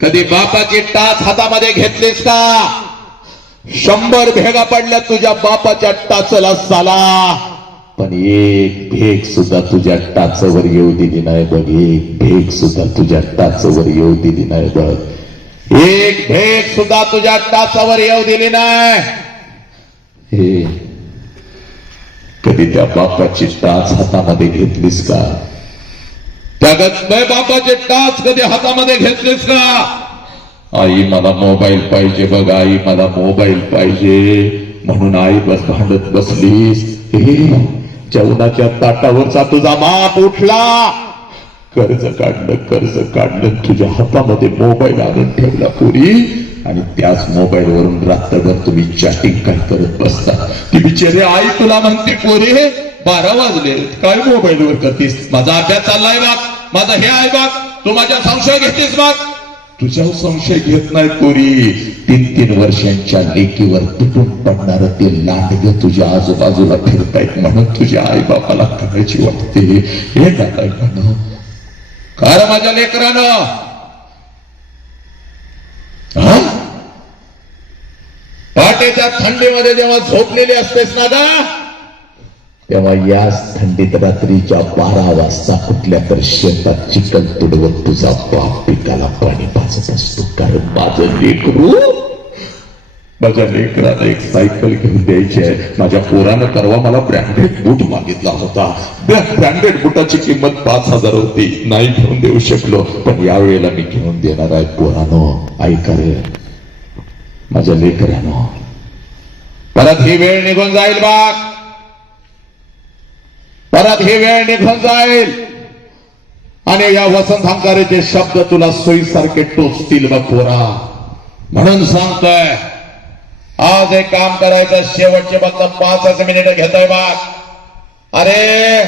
कधी बापाची टाच हातामध्ये घेतलीस का 100 भेगा पडल्या तुझ्या बापाच्या टाचला साला पण एक भेग सुद्धा तुझ्या टाचवर येऊ दिली नाही बघ एक भेग सुद्धा तुझ्या टाचवर येऊ दिली नाही बघ एक भेग सुद्धा तुझ्या टाचावर येऊ दिली नाही कधी त्या बापाची टाच हातामध्ये घेतलीस का? त्या बापाचे टाच कधी हातामध्ये घेतलीस का? आई मला मोबाईल पाहिजे बघ, आई मला मोबाईल पाहिजे म्हणून आई बस भांडत बसलीस. जेवणाच्या ताटावरचा तुझा बाप उठला, कर्ज काढलं तुझ्या हातामध्ये मोबाईल आणून ठेवला पुरी, आणि त्याच मोबाईल वरून रात्रभर तुम्ही चॅटिंग काय करत बसता. ती बिचारी आई तुला म्हणते पोरी 12 वाजले काय मोबाईल वर करतीस? माझा अभ्यास चाललाय बाग, माझा हे आहे बाग, तू माझ्या संशय घेतेस बाग. तुझ्या संशय घेत नाही पोरी. 3-3 वर्षांच्या लेकीवर तुटून पडणार ते लांडगे तुझ्या आजूबाजूला फिरतायत म्हणून तुझ्या आई बापाला करायची वाटते. हे नातायकानं कार माझ्या लेकरानं पहाटेच्या थंडीमध्ये जेव्हा झोपलेली असतेस ना गा, तेव्हा याच थंडीत रात्रीच्या 12 वाजता कुठल्या तर शेतात चिखल तुडवत तुझा बाप पिकाला पाणी पाजत असतो. कारण माझ्या लेकराला एक सायकल घेऊन द्यायची आहे. माझ्या पोरानं परवा मला ब्रँडेड बूट मागितला होता. ब्रँडेड बुटाची किंमत 5,000 होती, नाही घेऊन देऊ शकलो, पण यावेळेला मी घेऊन देणार आहे. पोरानो ऐका रे माझ्या लेकरानो, परत ही वेळ निघून जाईल बाग, परत ही वेळ निघून जाईल आणि या वसंत हंकारेचे शब्द तुला सोयीसारखे टोचतील बघ पोरा. म्हणून सांगतोय आज एक काम करायचं, शेवटचे फक्त 5 मिनिट घेतोय बाग. अरे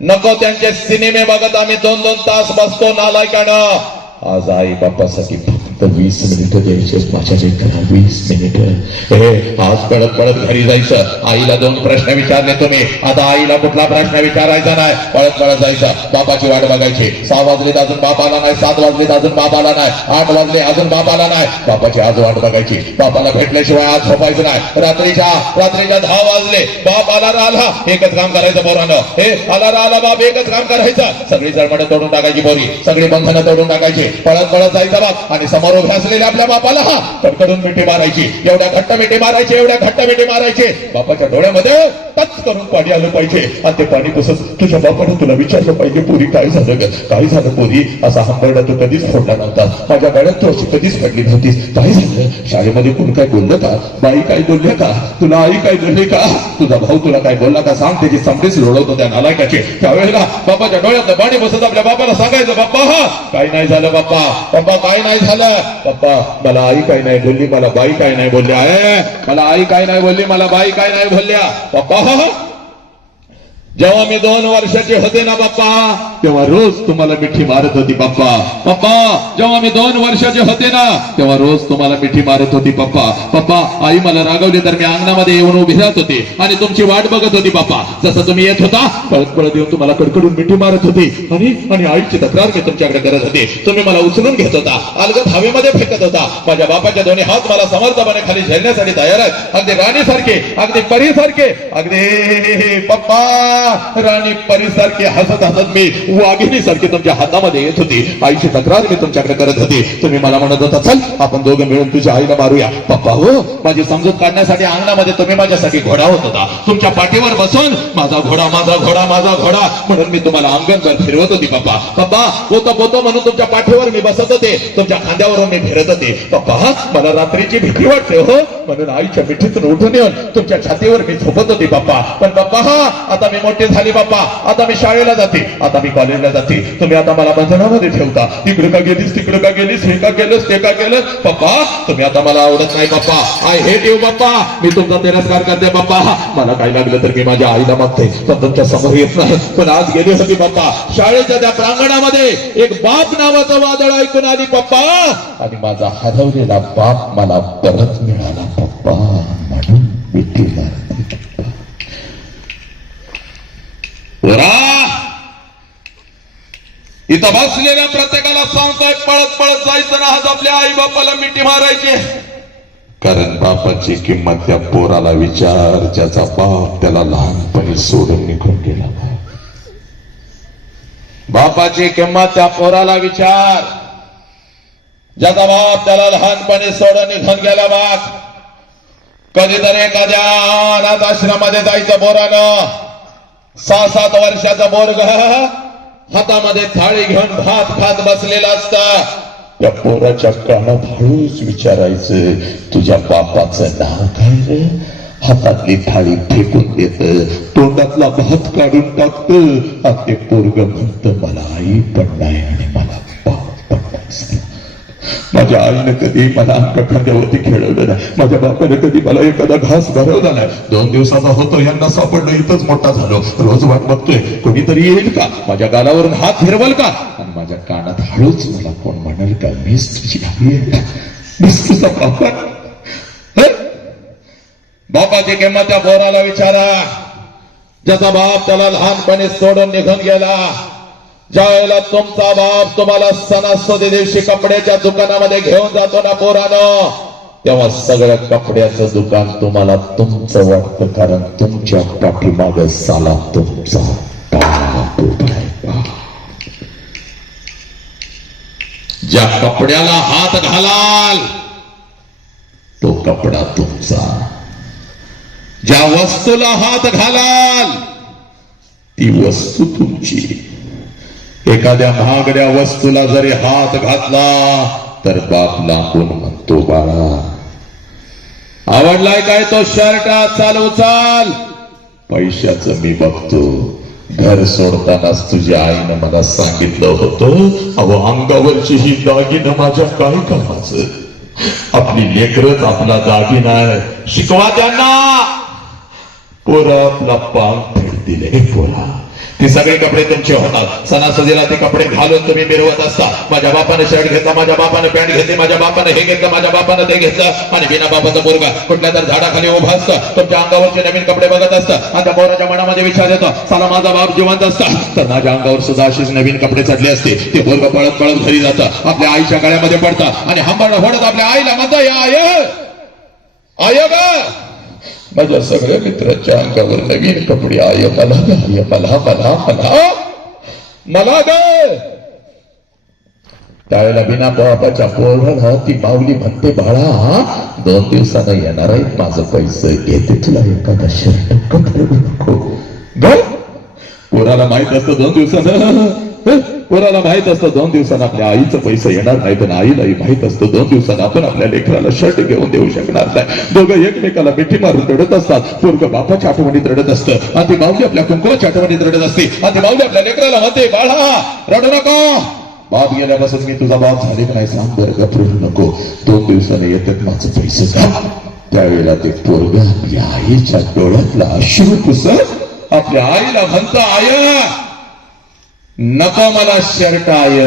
नको त्यांचे सिनेमे बघत आम्ही 2-2 तास बसतो नालायकानं. आज आई बापासाठी फक्त 20 मिनिटं द्यायचे माझ्या लेकराला, 20 मिनिटं. आज पळत पळत घरी जायचं, आईला 2 प्रश्न विचारले तुम्ही, आता आईला कुठला प्रश्न विचारायचा नाही, पळत पळत जायचं, बापाची वाट बघायची. 6 वाजलेत अजून बाप आला नाही, 7 वाजलेत अजून बाप आला नाही, 8 वाजले अजून बाप आला नाही, बापाची आज वाट बघायची. बापाला भेटल्याशिवाय आज झोपायचं नाही. रात्रीच्या 10 वाजले, बाप आला, एकच काम करायचं पोरानं, हे आला बाप एकच काम करायचं. सगळी जळमडं तोडून टाकायची पोरी, सगळी बंधनं तोडून टाकायची, पळत पळत जायचं बाप आणि समोर उभे असलेल्या आपल्या बापाला कडकडून मिठी मारायची. एवढ्या घट्ट मिठी मारायची, बापाच्या डोळ्यामध्ये टच करून पाणी आलं पाहिजे. आणि ते पाणी पुसत तुझ्या बापाने तुला विचारलं पाहिजे, पोरी काय झालं पोरी? असा हंबरडा तू कधीच फोडला नव्हता, माझ्या गळ्यात तू अशी कधीच पडली नव्हतीस. काय झालं? शाळेमध्ये कोण काय बोललं का? बाई काय बोलले का? तुला आई काय बोलली का? तुझा भाऊ तुला काय बोलला का? सांग. त्याची समडीच लोळवतो त्या नालायकाची. त्यावेळेला बापाच्या डोळ्यात पाणी बसत आपल्या बापाला सांगायचं, बाप्पा काय नाही झालं, बाप्पा काय नाही झालं, बाप्पा मला आई काय नाही बोलली, मला बाई काय नाही बोलल्या, मला आई काय नाही बोलली, मला बाई काय नाही बोलल्या. बाप्पा जेव्हा मी 2 वर्षाचे होते ना बाप्पा, तेव्हा रोज तुम्हाला मिठी मारत होती बाप्पा. जेव्हा मी 2 वर्षाचे होते ना, तेव्हा रोज तुम्हाला मिठी मारत होती बाप्पा. आई मला रागवली तर मी अंगणामध्ये येऊन उभी राहत होती आणि तुमची वाट बघत होती बाप्पा. जसं तुम्ही येत होता पळत पळत येऊन तुम्हाला कडकडून मिठी मारत होती आणि आईची तक्रार मी तुमच्याकडे करत होते. तुम्ही मला उचलून घेत होता, अलगद हवेमध्ये फेकत होता. माझ्या बापाच्या दोन्ही हात मला समर्थपणे खाली झेलण्यासाठी तयार आहेत. अगदी राणीसारखे, अगदी परीसारखे, अगदी पप्पा राणी परीसारखी हसत मी वाघिणीसारखी तुमच्या हातामध्ये येत होती. आईची तक्रार मी तुमच्याकडे करत होती. तुम्ही मला म्हणत होता चल आपण दोघं मिळून तुझ्या आईला मारूया. पप्पा हो, माझी समजूत काढण्यासाठी अंगणामध्ये तुम्ही माझ्यासाठी घोडा होत होता. तुमच्या पाठीवर बसून माझा घोडा म्हणून मी तुम्हाला अंगणभर फिरवत होती. पप्पा पोतो म्हणून तुमच्या पाठीवर मी बसत होते, तुमच्या खांद्यावरून मी फिरत होते. पप्पा मला रात्रीची भीती वाटते हो, म्हणून आईच्या मिठीतून उठून येऊन तुमच्या छातीवर मी झोपत होती. पण पप्पा आता मी मोठे झाली बाप्पा, आता मी शाळेला जाते, आता मी कॉलेजला जाते. तुम्ही आता मला बंधनामध्ये ठेवता. तिकडे का गेलीस, तिकडे का गेलीस, हे का केलंस, ते का केलं. पप्पा तुम्ही आता मला आवडत नाही बाप्पा. आय हेट यू बाप्पा. मी तुमचा तिरस्कार करते बाप्पा. मला काय लागलं तर मी माझ्या आईला मागते, पण तुमच्या समोर येत नाही. पण आज गेली होती बाप्पा शाळेच्या त्या प्रांगणामध्ये, एक बाप नावाचं वादळ ऐकून आली पप्पा, आणि माझा हरवलेला बाप मला परत मिळाला पप्पा. म्हणून मी तिला इथं बसलेल्या प्रत्येकाला सांगतोय पळत पळत जायचं ना, आज आपल्या आई बापाला मिठी मारायची. कारण बापाची किंमत त्या पोराला विचार, ज्याचा बाप त्याला लहानपणी सोडून निघून गेला. बापाची किंमत त्या पोराला विचार, ज्याचा बाप त्याला लहानपणी सोडून निघून गेला. बाप कधीतरी एखाद्या अनाथ आश्रमामध्ये जायचं पोरानं 6-7 वर्षाचा पोरग हातामध्ये थाळी घेऊन भात खात बसलेला असता. त्या पोराच्या कानात हळूच विचारायचं, तुझ्या बापाचं नाव काय रे? हातातली थाळी फेकून देत, तोंडातला भात काढून टाकत, आणि ते पोरग म्हणत, मला आई पण नाही आणि मला बाप पण नाही. माझ्या आईनं कधी मला खांद्यावरती खेळवलं नाही, माझ्या बापाने कधी मला एखादा घास भरवला नाही. 2 दिवसाचा होतो, यांना सापडलं, इथंच मोठा झालो. रोज वाट बघतोय कोणीतरी येईल का, माझ्या गालावरून हात फिरवल का, आणि माझ्या कानात हळूच मला कोण म्हणाल का, मीच तुझी आई आहे, मीच तुझा बापा. बापाची किंमत त्या पोराला विचारा, ज्याचा बाप त्याला लहानपणी सोडून निघून गेला. ज्या वेळेला तुमचा बाप तुम्हाला सणासुदी दिवशी कपड्याच्या दुकानामध्ये घेऊन जातो ना पोरानं, तेव्हा सगळ्या कपड्याचं दुकान तुम्हाला तुमचं वाटतं, कारण तुमच्या पाठीमाग साला तुमचा बाप उभा आहे. ज्या कपड्याला हात घालाल तो कपडा तुमचा, ज्या वस्तूला हात घालाल ती वस्तू तुमची. एखाद्या महागड्या वस्तूला जरी हात घातला तर बाप लांबून म्हणतो, बाळा आवडलाय काय तो शर्ट, चालू चाल. पैशाचं मी बघतो. घर सोडतानाच तुझ्या आईनं मला सांगितलं होतं, अहो अंगावरची ही दागिनं माझ्या काय कामाचं, आपली लेकरच आपला दागिना आहे, शिकवा त्यांना. पोरा आपला पांग फेड दिले. पोरा ते सगळे कपडे तुमचे होतात, सणासुदीला ते कपडे घालून तुम्ही मिरवत असता. माझ्या बापाने शर्ट घेतला, माझ्या बापाने पॅन्ट घेतली, माझ्या बापाने हे घेतलं, माझ्या बापाने ते घेतलं, आणि बिना बापाचा पोरगा कुठल्या तर झाडाखाली उभा असतं, तुमच्या अंगावरचे नवीन कपडे बघत असतं, आणि त्या पोराच्या मनामध्ये विचार येतो, साला माझा बाप जिवंत असता तर माझ्या अंगावर सुद्धा अशीच नवीन कपडे चढले असते. ते पोरग पळत पळत घरी जातं, आपल्या आईच्या गळ्यामध्ये पडतं, आणि हंबरडं फोडत आपल्या आईला म्हणतं, या आय ग. माझ्या सगळ्या मित्राच्या अंगावर नवीन कपडे, आय मला, आय मला मला मला मला ग. त्यावेळेला बिना बापाच्या पोराला ती माऊली म्हणते, बाळा 2 दिवसानं येणार आहेत, माझं पैसे घेते, तुला एखादा शर्ट कपडे नको ग. पोराला माहित असतं 2 दिवसानं, पोराला माहित असतं 2 दिवसानं आपल्या आईचं पैसे येणार नाही, पण आईलाही माहित असतं 2 दिवसानं आपण आपल्या लेकराला शर्ट घेऊन देऊ शकणार नाही. दोघं एकमेकाला मिठी मारून रडत असतात. पोरगं बापाच्या आठवणीत रडत असतं, आणि ती माऊली आपल्या कुंकुवाच्या आठवणीत रडत असते, आणि ती माऊली आपल्या लेकराला म्हणते, बाळा रडू नका, बाप गेल्यापासून मी तुझा बाप झाले का नाही सांग बरं, घबरू नको, 2 दिवसाने येतात माझं पैसे जा. त्यावेळेला ते पोरगं आपल्या आईच्या डोळ्यातला अश्रू पुसत आपल्या आईला म्हणतं, आय नको मला शर्ट, आय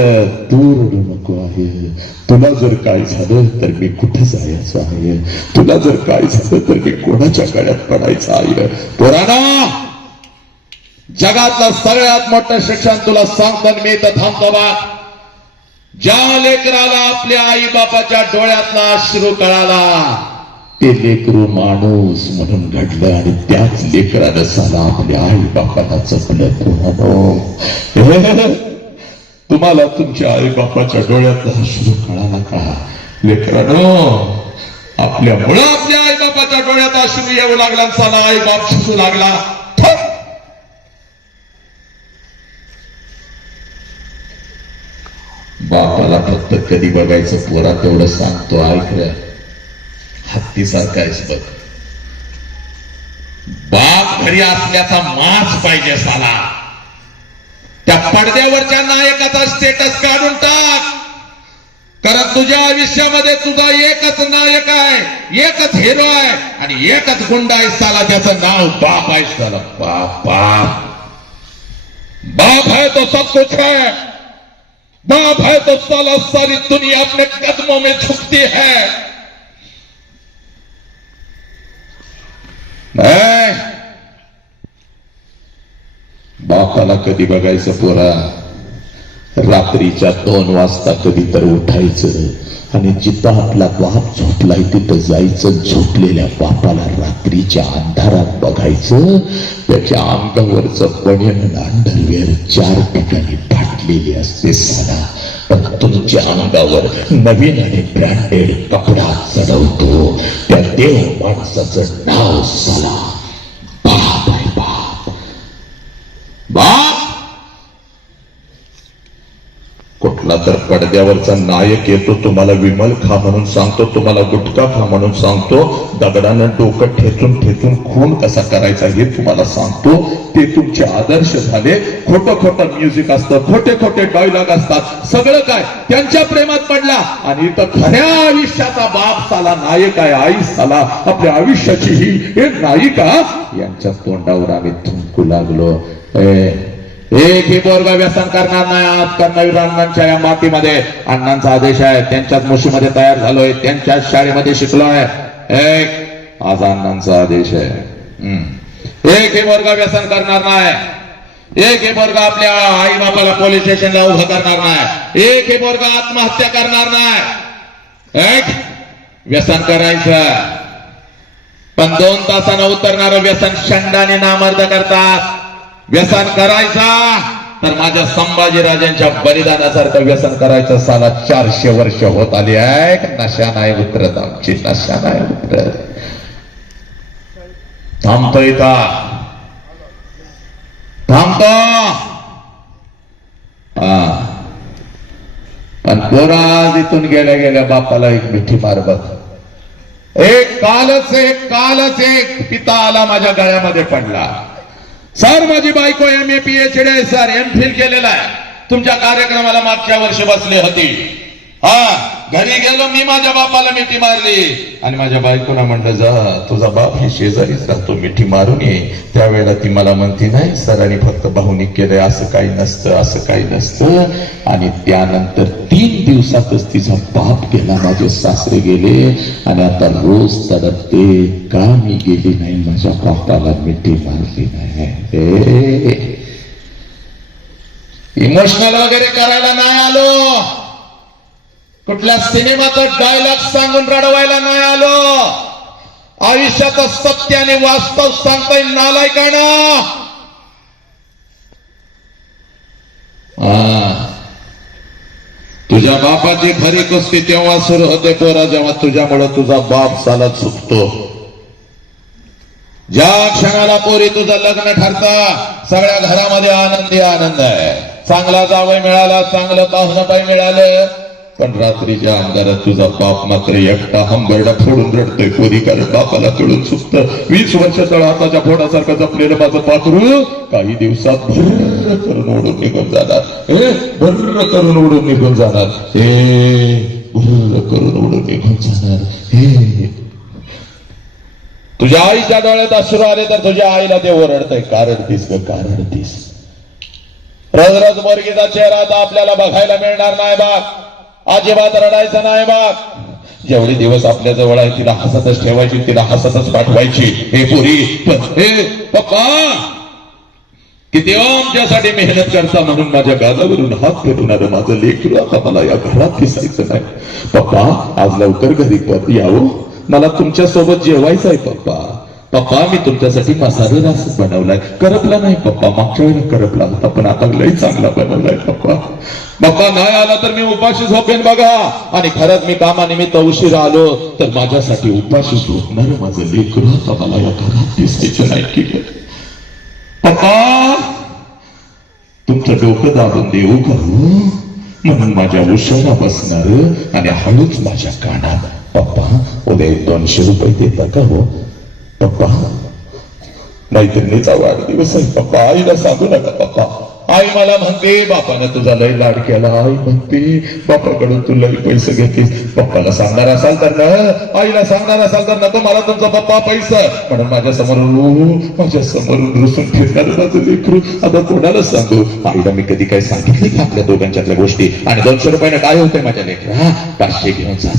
तू रडू नको आहे, तुला जर काय झालं तर मी कुठे जायचं आहे, तुला जर काय झालं तर मी कोणाच्या गळ्यात पडायचं आहे. पोरांनो, जगातलं सगळ्यात मोठं शिक्षण तुला सांगतो मी तर थांबतो बा. ज्या लेकराला आपल्या आई बापाच्या डोळ्यातला अश्रू कळाला ते लेकरू माणूस म्हणून घडलं, आणि त्याच लेकरानं साला आपल्या आई बापाला जपलं. तुम्हाला तुमच्या आई बापाच्या डोळ्यातला अश्रू कळाला का लेकरानो? आपल्यामुळं आपल्या आई बापाच्या डोळ्यात अश्रू येऊ लागला, साला आई बाप शिकू लागला. बापाला फक्त कधी बघायचं, पोरा तेवढं सांगतो, ऐक रे हत्तीसारखा आहेस बघ, बाप घरी असल्याचा माज पाहिजे साला. त्या पडद्यावरच्या नायकाचा स्टेटस काढून टाक, कारण तुझ्या आयुष्यामध्ये तुझा एकच नायक आहे, एकच हिरो आहे, आणि एकच गुंडा आहे साला, त्याचं नाव बाप आहे साला. बाप बाप बाप है तो सब कुछ है, बाप है तो साला सारी दुनिया अपने कदमों में झुकती है. बापाला कधी बघायचं पोरा, रात्रीच्या 2 वाजता कधी तर उठायचं आणि जिथं आपला बाप झोपलाय तिथं जायचं. झोपलेल्या बापाला रात्रीच्या अंधारात बघायचं, त्याच्या अंगावरचं बनियन अंडरवेअर 4 ठिकाणी फाटलेली असते साला, पण तुमच्या अंगावर नवीन आणि ब्रँडेड कपडा चढवतो. त्या देव माणसाचं नाव साला बाप आहे बाप. बाप कुठला तर पडद्यावरचा नायक येतो, तुम्हाला विमल खा म्हणून सांगतो, तुम्हाला गुटखा खा म्हणून सांगतो, दगडानं डोकं ठेचून ठेचून खून कसा करायचा हे तुम्हाला सांगतो. ते तुमचे आदर्श झाले. खोटं खोटं म्युझिक असतं, खोटे खोटे डायलॉग असतात, सगळं काय त्यांच्या प्रेमात पडला. आणि इथं खऱ्या आयुष्याचा बाप साला नायक आहे, आई साला आपल्या आयुष्याची ही नायिका, यांच्या तोंडावर आम्ही थुंकू लागलो. एक ही पोरगा व्यसन करणार नाही. आज कर्णवीर अण्णांच्या या मातीमध्ये अण्णांचा आदेश आहे, त्यांच्याच मुशीमध्ये तयार झालोय, त्यांच्याच शाळेमध्ये शिकलोय. एक आज अण्णांचा आदेश आहे. एक ही पोरगा व्यसन करणार नाही. एक ही पोरगा आपल्या आई बापाला पोलीस स्टेशनला उभं करणार नाही. एक ही पोरगा आत्महत्या करणार नाही. एक व्यसन करायचं, पण 2 तासानं उतरणारं व्यसन शंडाने नामर्द करतात. व्यसन करायचा तर माझ्या संभाजीराजांच्या बलिदानासारखं व्यसन करायचं. साला 400 वर्ष होत आली आहे, नशा नाही उतरत आमची, नशा नाही उतरत. थांबतो इथं, थांबतो. पण पोरा इथून गेल्या गेल्या बापाला एक मिठी मार बघ. कालच एक पिता आला माझ्या गळ्यामध्ये पडला. सर माझी बायको MA PhD सर MPhil केलेला आहे. तुमच्या कार्यक्रमाला मागच्या वर्षी बसली होती. घरी गेलो मी, माझ्या बापाला मिठी मारली आणि माझ्या बायकोला म्हणलं जा तुझा बाप हे शेजारीच राहतो, मिठी मारून ये. त्यावेळेला ती मला म्हणती नाही सरांनी फक्त भावनिक केलंय, असं काही नसतं, असं काही नसतं. आणि त्यानंतर 3 दिवसातच तिचा बाप गेला, माझे सासरे गेले. आणि आता रोज तडपते का मी गेली नाही, माझ्या बापाला मिठी मारली नाही. इमोशनल वगैरे करायला नाही आलो, कुठल्या सिनेमाचा डायलॉग सांगून रडवायला नाही आलो. आयुष्याचं सत्य आणि वास्तव सांगता येईल नालायकांना. तुझ्या बापाची खरी कुस्ती तेव्हा सुरू होते पोरा, जेव्हा तुझ्यामुळे तुझा बाप साला चुकतो. ज्या क्षणाला पोरी तुझं लग्न ठरतं, सगळ्या घरामध्ये आनंदी आनंद आहे. चांगला जावई मिळाला, चांगलं पाहुणबाई मिळालं, पण रात्रीच्या अंधारात तुझा बाप मात्र एकटा हंबरडा फोडून रडतोय पोरी, कारण बापाला कळून चुकतं. 20 वर्षाचा हाताच्या फोडासारखं जपलेलं माझं पाखरू काही दिवसात भर्र करून ओढून निघून जाणार. भर्र करून ओढून निघून जाणार. भर्र करून ओढून निघून जाणार. तुझ्या आईच्या डोळ्यात अश्रू आले तर तुझ्या आईला ते ओरडतंय, कारण तीस ग कारण तीस. रोज रोज मुलगीचा चेहरा आता आपल्याला बघायला मिळणार नाही बाग, अजिबात रडायचं नाही बाग. जेवढे दिवस आपल्या जवळ आहे तिला हसतच ठेवायची, तिला हसतच पाठवायची. हे पुरी हे पप्पा किती आमच्यासाठी मेहनत करता, म्हणून माझ्या गालावरून हात फिरवणार माझं लेकरू आता मला या घरात दिसायचं नाही. पप्पा आज लवकर घरी परत यावं, मला तुमच्या सोबत जेवायचं आहे. पप्पा पप्पा मी तुमच्यासाठी मसाले रस बनवलाय. करपला नाही पप्पा, मागच्या वेळेला करपला होता पण आता लई चांगला बनवलाय. पप्पा पप्पा नाही आला तर मी उपाशी झोपेन बघा, आणि खरंच मी कामानिमित्त उशीर आलो तर माझ्यासाठी उपाशी झोपणार माझं लेकरू आता मला या घरात दिसायचं नाही. की पप्पा तुमचं डोकं दाबून देऊ का म्हणून माझ्या उशाला बसणार आणि हळूच माझ्या कानात, पप्पा उद्या 200 रुपये देता का हो पप्पा, मैत्रिणीचा वाढदिवस आहे पप्पा, आईला सांगू नका पप्पा. आई मला म्हणते बापानं तुझा लय लाड केला, आई म्हणते बापाकडून तू लय पैसे घेतेस. पप्पाला सांगणार असाल तर ना, आईला सांगणार असाल तर नको मला तुमचा पप्पा पैसा, म्हणून माझ्या समोरून रुसून फिरणार माझं लेकरू. आता कोणाला सांगू, आईला मी कधी काय सांगितले की आपल्या दोघांच्यातल्या गोष्टी. आणि 200 रुपयानं काय होतंय माझ्या लेकरा, 500 घेऊन जा,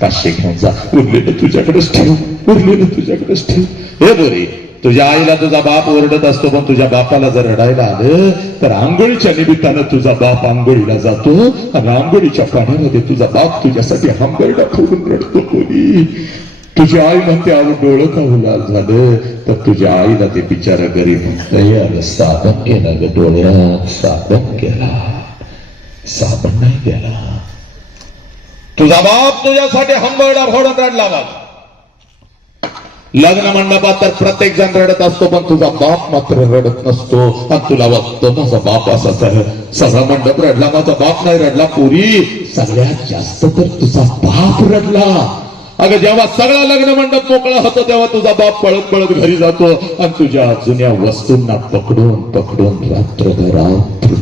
500 घेऊन जा, उरलेलं तुझ्याकडेच ठेव, उरलेलं तुझ्याकडेच ठेव. हे बोरी तुझ्या आईला तुझा बाप ओरडत असतो, पण तुझ्या बापाला जर रडायला आलं तर आंघोळीच्या निमित्तानं तुझा बाप आंघोळीला जातो, आणि आंघोळीच्या पाण्यामध्ये तुझा बाप तुझ्यासाठी हंबरडा फोडून रडतो. कोणी तुझी आई म्हणते अहो डोळं का उलाल झालं, तर तुझ्या आईला ते बिचारा गरीब म्हणतंय अरे साबण गेला ग डोळ्यात, साबण गेला, साबण नाही गेला. तुझा बाप तुझ्यासाठी हंबरडा फोडून रडला बघ. लग्न मंडपात तर प्रत्येक जण रडत असतो, पण तुझा बाप मात्र रडत नसतो. आणि तुला वाटतं माझा बाप असाच आहे. सगळा मंडप रडला, माझा बाप नाही रडला. पुरी सगळ्यात जास्त तर तुझा बाप रडला. अगं जेव्हा सगळा लग्न मंडप मोकळा होतो तेव्हा तुझा बाप पळत पळत घरी जातो आणि तुझ्या जुन्या वस्तूंना पकडून पकडून रात्रभर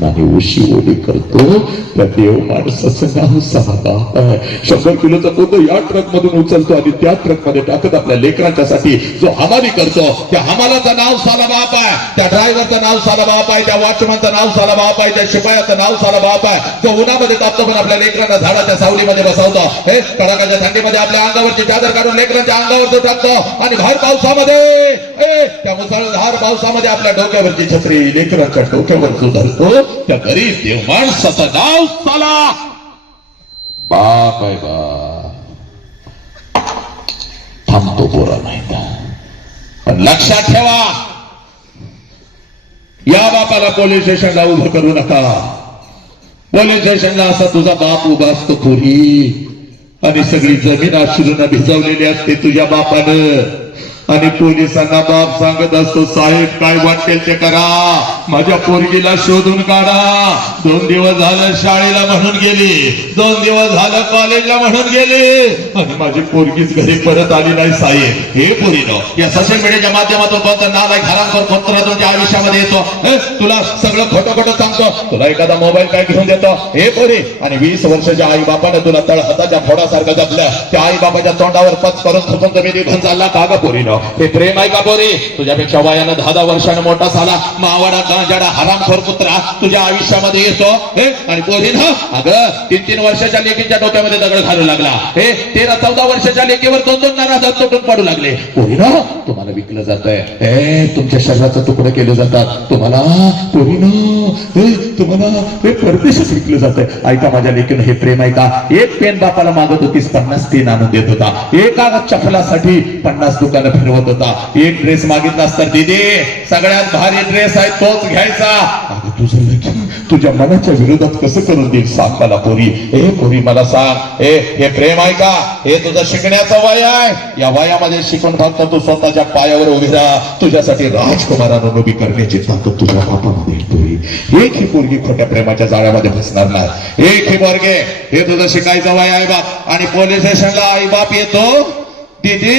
आणि उशी ओढी करतो. त्या देव माणसाचं नाव साला बाप आहे. 100 किलोचा पोतं या ट्रक मधून उचलतो आणि त्या ट्रक मध्ये टाकत आपल्या लेकरांच्यासाठी जो हमाली करतो, त्या हमालाचं नाव साला बाप आहे. त्या ड्रायव्हरचं नाव साला बाप आहे. त्या वॉचमनचं नाव साला बाप आहे. त्या शिपायाचं नाव साला बाप आहे. जो उन्हामध्ये तापतो पण आपल्या लेकरांना झाडाच्या सावलीमध्ये बसवतो. हे कडाकाच्या थंडीमध्ये आपल्या अंगावरची चादर काढून लेकरांच्या अंगावर टाकतो आणि बाहेर पावसामध्ये त्या मुसळधार पावसामध्ये आपल्या डोक्यावरची छत्री लेकरांच्या डोक्यावर धरतो. त्या गरीब देव माणसाचं नाव साला बाप आहे. बा थांबतो पोरा माहित, पण लक्षात ठेवा या बापाला पोलीस स्टेशनला उभं करू नका. पोलीस स्टेशनला असा तुझा बाप उभा असतो पुरी, आणि सगळी जमीन अश्रूनं भिजवलेली असते तुझ्या बापानं. आणि पोलिसांना बाप सांगत असतो, साहेब काय वाटेल ते करा, माझ्या पोरगीला शोधून काढा. 2 दिवस झालं शाळेला म्हणून गेली, 2 दिवस झालं कॉलेजला म्हणून गेली आणि माझी पोरगीच घरी परत आली नाही. साहेब हे पोरीनो, या सोशल मीडियाच्या माध्यमातून कोणतं नालायक हरामखोर कोणतं तुमच्या आयुष्यामध्ये येतो. तुला सगळं खोटं खोटं सांगतो, तुला एखादा मोबाईल काय घेऊन देतो. हे पोरी, आणि 20 वर्षाच्या आई बापाने तुला तळहाताच्या फोडासारखं जपलं. त्या आई बापाच्या तोंडावर पच करून थुकून तुम्ही निघून चालला का ग पोरीनो? हे प्रेम आहे का पोरी? तुझ्यापेक्षा वयानं 10 वर्षानं मोठा झाला मावाडा गांजाडा हरामखोर कुत्रा तुझ्या आयुष्यामध्ये येतो. आणि पोरीनं अगं 3-3 वर्षाच्या लेकीच्या डोक्यामध्ये दगड घालू लागला. 13-14 वर्षाच्या लेकीवर 2-2 नारा तोडून पाडू लागले. पोरीनं तुम्हाला विकलं जात आहे, तुमच्या शरीराचं तुकडं केलं जातात. तुम्हाला पोरीनं तुम्हाला परदेशात विकलं जात आहे. ऐका माझ्या लेकीनं, हे प्रेम आहे का? एक पेन बापाला मागत होतीस 50 पेन आणून देत होता. एका चपलासाठी 50 दुकानं फिरवत होता. एक ड्रेस मागितलास तर दीदी सगळ्यात भारी ड्रेस आहे तोच घ्यायचा. अगं तुझं लेकीन तुझ्या मनाच्या विरोधात कसं करून देईल सांग मला पोरी? पोरी मला सांग, हे प्रेम आहे का? हे तुझं शिकण्याचं वय आहे. या वयामध्ये शिकून फक्त तू स्वतःच्या पायावर उभी राहा. तुझ्यासाठी राजकुमारांना उभी करण्याची ताकद तुझ्या बापामध्ये पोरी. एक ही पोरगी खोट्या प्रेमाच्या जाळ्यामध्ये फसणार नाही. एक ही पोरगे, हे तुझं शिकायचं वय आहे बाप. आणि पोलीस स्टेशनला आई बाप येतो, दीदी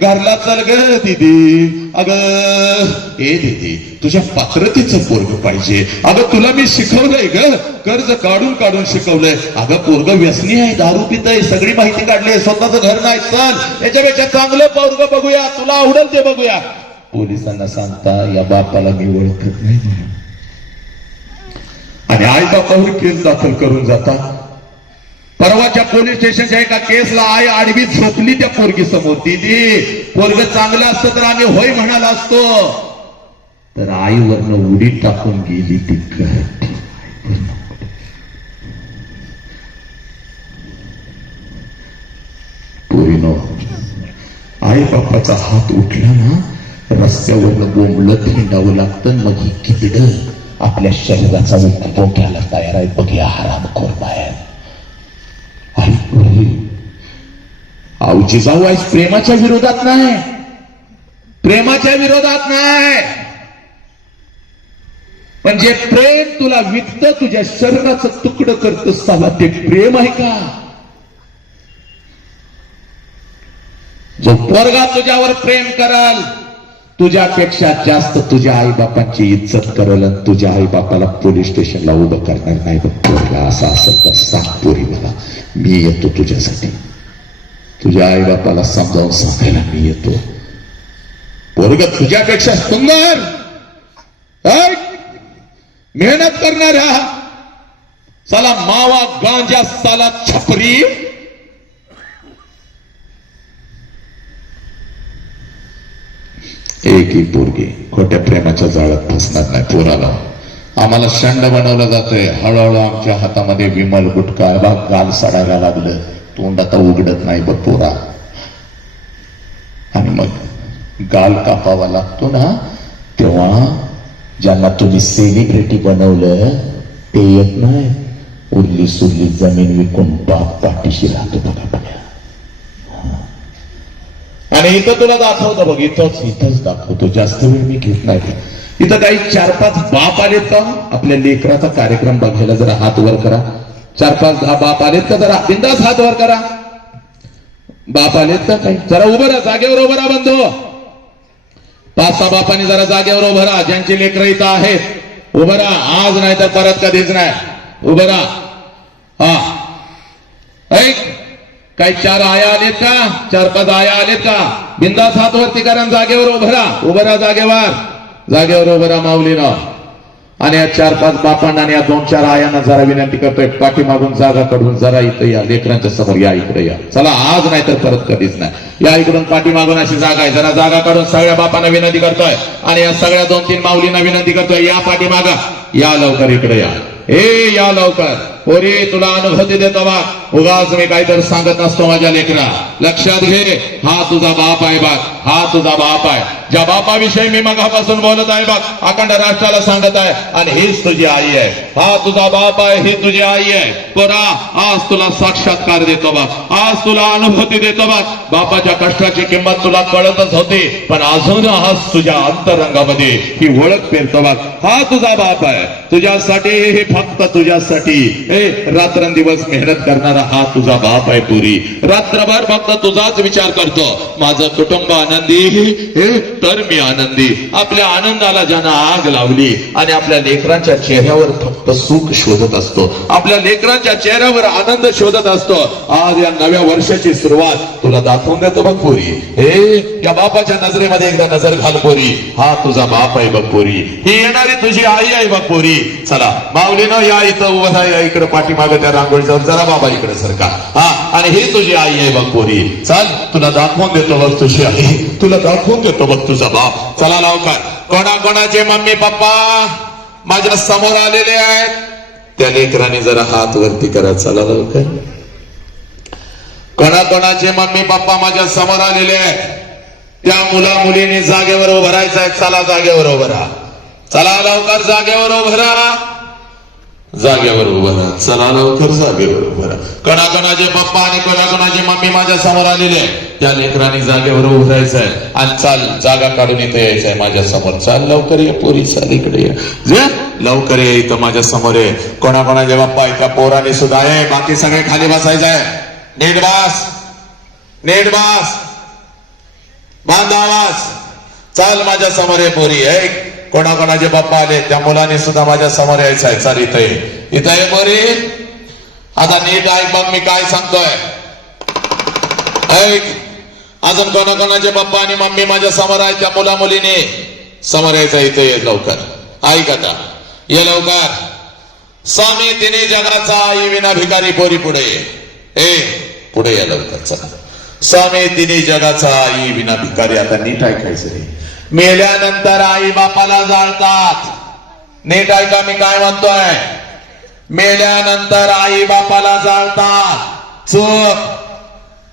घरला चल ग दीदी. अगं दीदी तुझ्या पात्रतेचं पोरग पाहिजे. अगं तुला मी शिकवलंय ग, कर्ज काढून काढून शिकवलंय. अगं पोरग व्यसनी आहे, दारू पितय, सगळी माहिती काढली, स्वतःचं घर नाही. चल याच्यापेक्षा चांगलं पोरग बघूया, तुला आवडेल ते बघूया. पोलिसांना सांगता या बापाला मी ओळखत नाही आणि आई बापावर केस दाखल करून जाता. परवाच्या पोलीस स्टेशनच्या एका केसला आई आडवी झोपली त्या पोरगी समोर. दीदी पोरग चांगलं असतं तर आम्ही होय म्हणाला असतो, तर आईवरनं उडी टाकून गेली ती. पोरीनो, आई बापाचा हात उठला ना रस्त्यावरनं बोंबलं हिंडावं लागतं. मग ही कितीड आपल्या शरीराचा उपभोग घ्यायला तयार आहे. बघूया हरामखोर बाहेर. आऊची जाऊ आहेस प्रेमाच्या विरोधात नाही, प्रेमाच्या विरोधात नाही, पण जे प्रेम तुला विकतं, तुझ्या शरीराचं तुकडं करतं साला, ते प्रेम आहे का? जो पोरगा तुझ्यावर प्रेम कराल तुझ्यापेक्षा जास्त तुझ्या आई बापांची इज्जत करल आणि तुझ्या आई बापाला पोलीस स्टेशनला उभं करणार नाही. पोरगा असा असेल तर सांग पोरी मला, मी येतो तुझ्यासाठी. तुझ्या आई बापाला समजावून सांगायला मी येतो. पोरग तुझ्यापेक्षा सुंदर, मेहनत करणारा साला मावा गांजा साला छपरी, एकही पोरगी खोट्या प्रेमाच्या जाळ्यात फसणार नाही. पोराला आम्हाला शंड बनवलं जातंय. हळूहळू आमच्या हातामध्ये विमल गुटखा गाल सडायला लागलं, तोंड आता उघडत नाही बघ पोरा. आणि मग गाल कापावा लागतो ना, तेव्हा ज्यांना तुम्ही सेलिब्रिटी बनवलं ते येत नाही. उरली सुरली जमीन विकून बाप पाठीशी राहतो बघा बघा. आणि इथं तुला दाखवतो बघ, इथंच दाखवतो, जास्त वेळ मी घेत नाही. इथं काही 4-5 बाप आलेत का आपल्या लेकराचा कार्यक्रम बघायला? जरा हात वर करा. 4-5-10 बाप आलेत का? जरा बिंदास हात वर करा. बाप आलेत का? काही जरा उभं राहा, जागेवर उभं राहा बंधू. 5-6 बापांनी जरा जागेवर उभं राहा, ज्यांची लेकरं इथं आहेत. उभं राहा, आज नाही तर परत कधीच नाही. उभं राहा. हा ऐक, काही 4 आया आलेत का? 4-5 आया आलेत का? बिंदास हात वरती करा, जागेवर उभं राहा. उभं राहा, जागेवर उभं राहा माऊलीनं. आणि या 4-5 बापांना आणि या 2-4 आयांना जरा विनंती करतोय, पाठीमागून जागा काढून जरा इथं या, लेकरांच्या समोर या, इकडे या. चला, आज नाही तर परत कधीच नाही. या इकडून पाठीमागून अशी जागा आहे, जरा जागा काढून सगळ्या बापांना विनंती करतोय. आणि या सगळ्या 2-3 माऊलींना विनंती करतोय, या पाठीमागा, या लवकर इकडे या. या लवकर. पोरी, तुला अनुभूती देतो बा, उगाच मी काहीतरी सांगत नसतो माझ्या लेकरा. लक्षात घे, हा तुझा बाप आहे बघ, हा तुझा बाप आहे. ज्या बापाविषयी मी मगापासून बोलत आहे बघ, अखंड राष्ट्राला सांगत आहे, आणि हीच तुझी आई आहे. हा तुझा बाप आहे, ही तुझी आई आहे. पोरा, आज तुला साक्षात्कार देतो बघ, आज तुला अनुभूती देतो बघ. बापाच्या कष्टाची किंमत तुला कळतच होती, पण अजून आज तुझ्या अंतरंगामध्ये ही ओळख पेरतो बघ. हा तुझा बाप आहे, तुझ्यासाठी, हे फक्त तुझ्यासाठी. रात्रंदिवस मेहनत करणारा हा तुझा बाप आहे. पुरी रात्रभर फक्त तुझाच विचार करतो. माझं कुटुंब आनंदी तर मी आनंदी. आपल्या आनंदाला ज्यानं आग लावली आणि आपल्या लेकरांच्या चेहऱ्यावर फक्त सुख शोधत असतो, आपल्या लेकरांच्या चेहऱ्यावर आनंद शोधत असतो. आज या नव्या वर्षाची सुरुवात तुला दाखवून देतो बघ पोरी. या बापाच्या नजरेमध्ये एकदा नजर घाल पोरी. हा तुझा बाप आहे बघ पोरी, ही येणारी तुझी आई आहे बघ पोरी. चला माऊलीनं, या इथं उभं आहे, या इकडे पाठीमागे त्या रांगोळी जाऊन जरा बाबा इकडे सरका. हा, आणि ही तुझी आई आहे बघ पोरी. चल, तुला दाखवून देतो बघ तुझी आई, तुला दाखवून देतो बघ तुझा बाप. चला लवकर. कोणाकोणाचे मम्मी पप्पा माझ्या समोर आलेले आहेत, त्या लेकरांनी जरा हात वरती करा. चला लवकर. कोणाकोणाचे मम्मी पप्पा माझ्या समोर आलेले आहेत, त्या मुला मुलींनी जागेवर उभं राहायचं आहे. चला जागेवर उभं राहा. चला लवकर, जागेवर उभं राहा, जागेवर उभं राहा. चला लवकर, जागेवर उभं राहा. कोणाकोणाचे पप्पा आणि कोणाकोणाची मम्मी माझ्या समोर आलेले आहे, त्या लेकरांनी जागेवर उभं राहायचं आहे. आणि चाल, जागा काढून इथं यायचं आहे माझ्या समोर. चाल लवकर ये पोरी, चाल इकडे ये, लवकर ये इथं माझ्या समोर आहे. कोणाकोणाचे पप्पा आहे, त्या पोरांनी सुद्धा आहे. बाकी सगळे खाली बसायचं आहे. नीट बस, नीट बस, बांध आवाज. चाल माझ्या समोर आहे पोरी. कोणाकोणाचे बाप्पा आले, त्या मुलांनी सुद्धा माझ्या समोर यायचं आहे. चल इथं ये, इथं आहे पोरी. आता नीट ऐक बघ मी काय सांगतोय. ऐक, अजून कोणाकोणाचे बाप्पा आणि मम्मी माझ्या समोर आहे, त्या मुला मुलीने समोर यायचं. इथं ये लवकर. ऐक आता, ये लवकर. स्वामी तिने जगाचा आई विना भिकारी पोरी पुढे ये. पुढे या लवकर. चला. स्वामी तिने जगाचा आई विना भिकारी. आता नीट ऐकायचं रे. मेल्यानंतर आई बापाला जाळतात. नीट ऐका मी काय म्हणतोय. मेल्यानंतर आई बापाला जाळतात. चूक.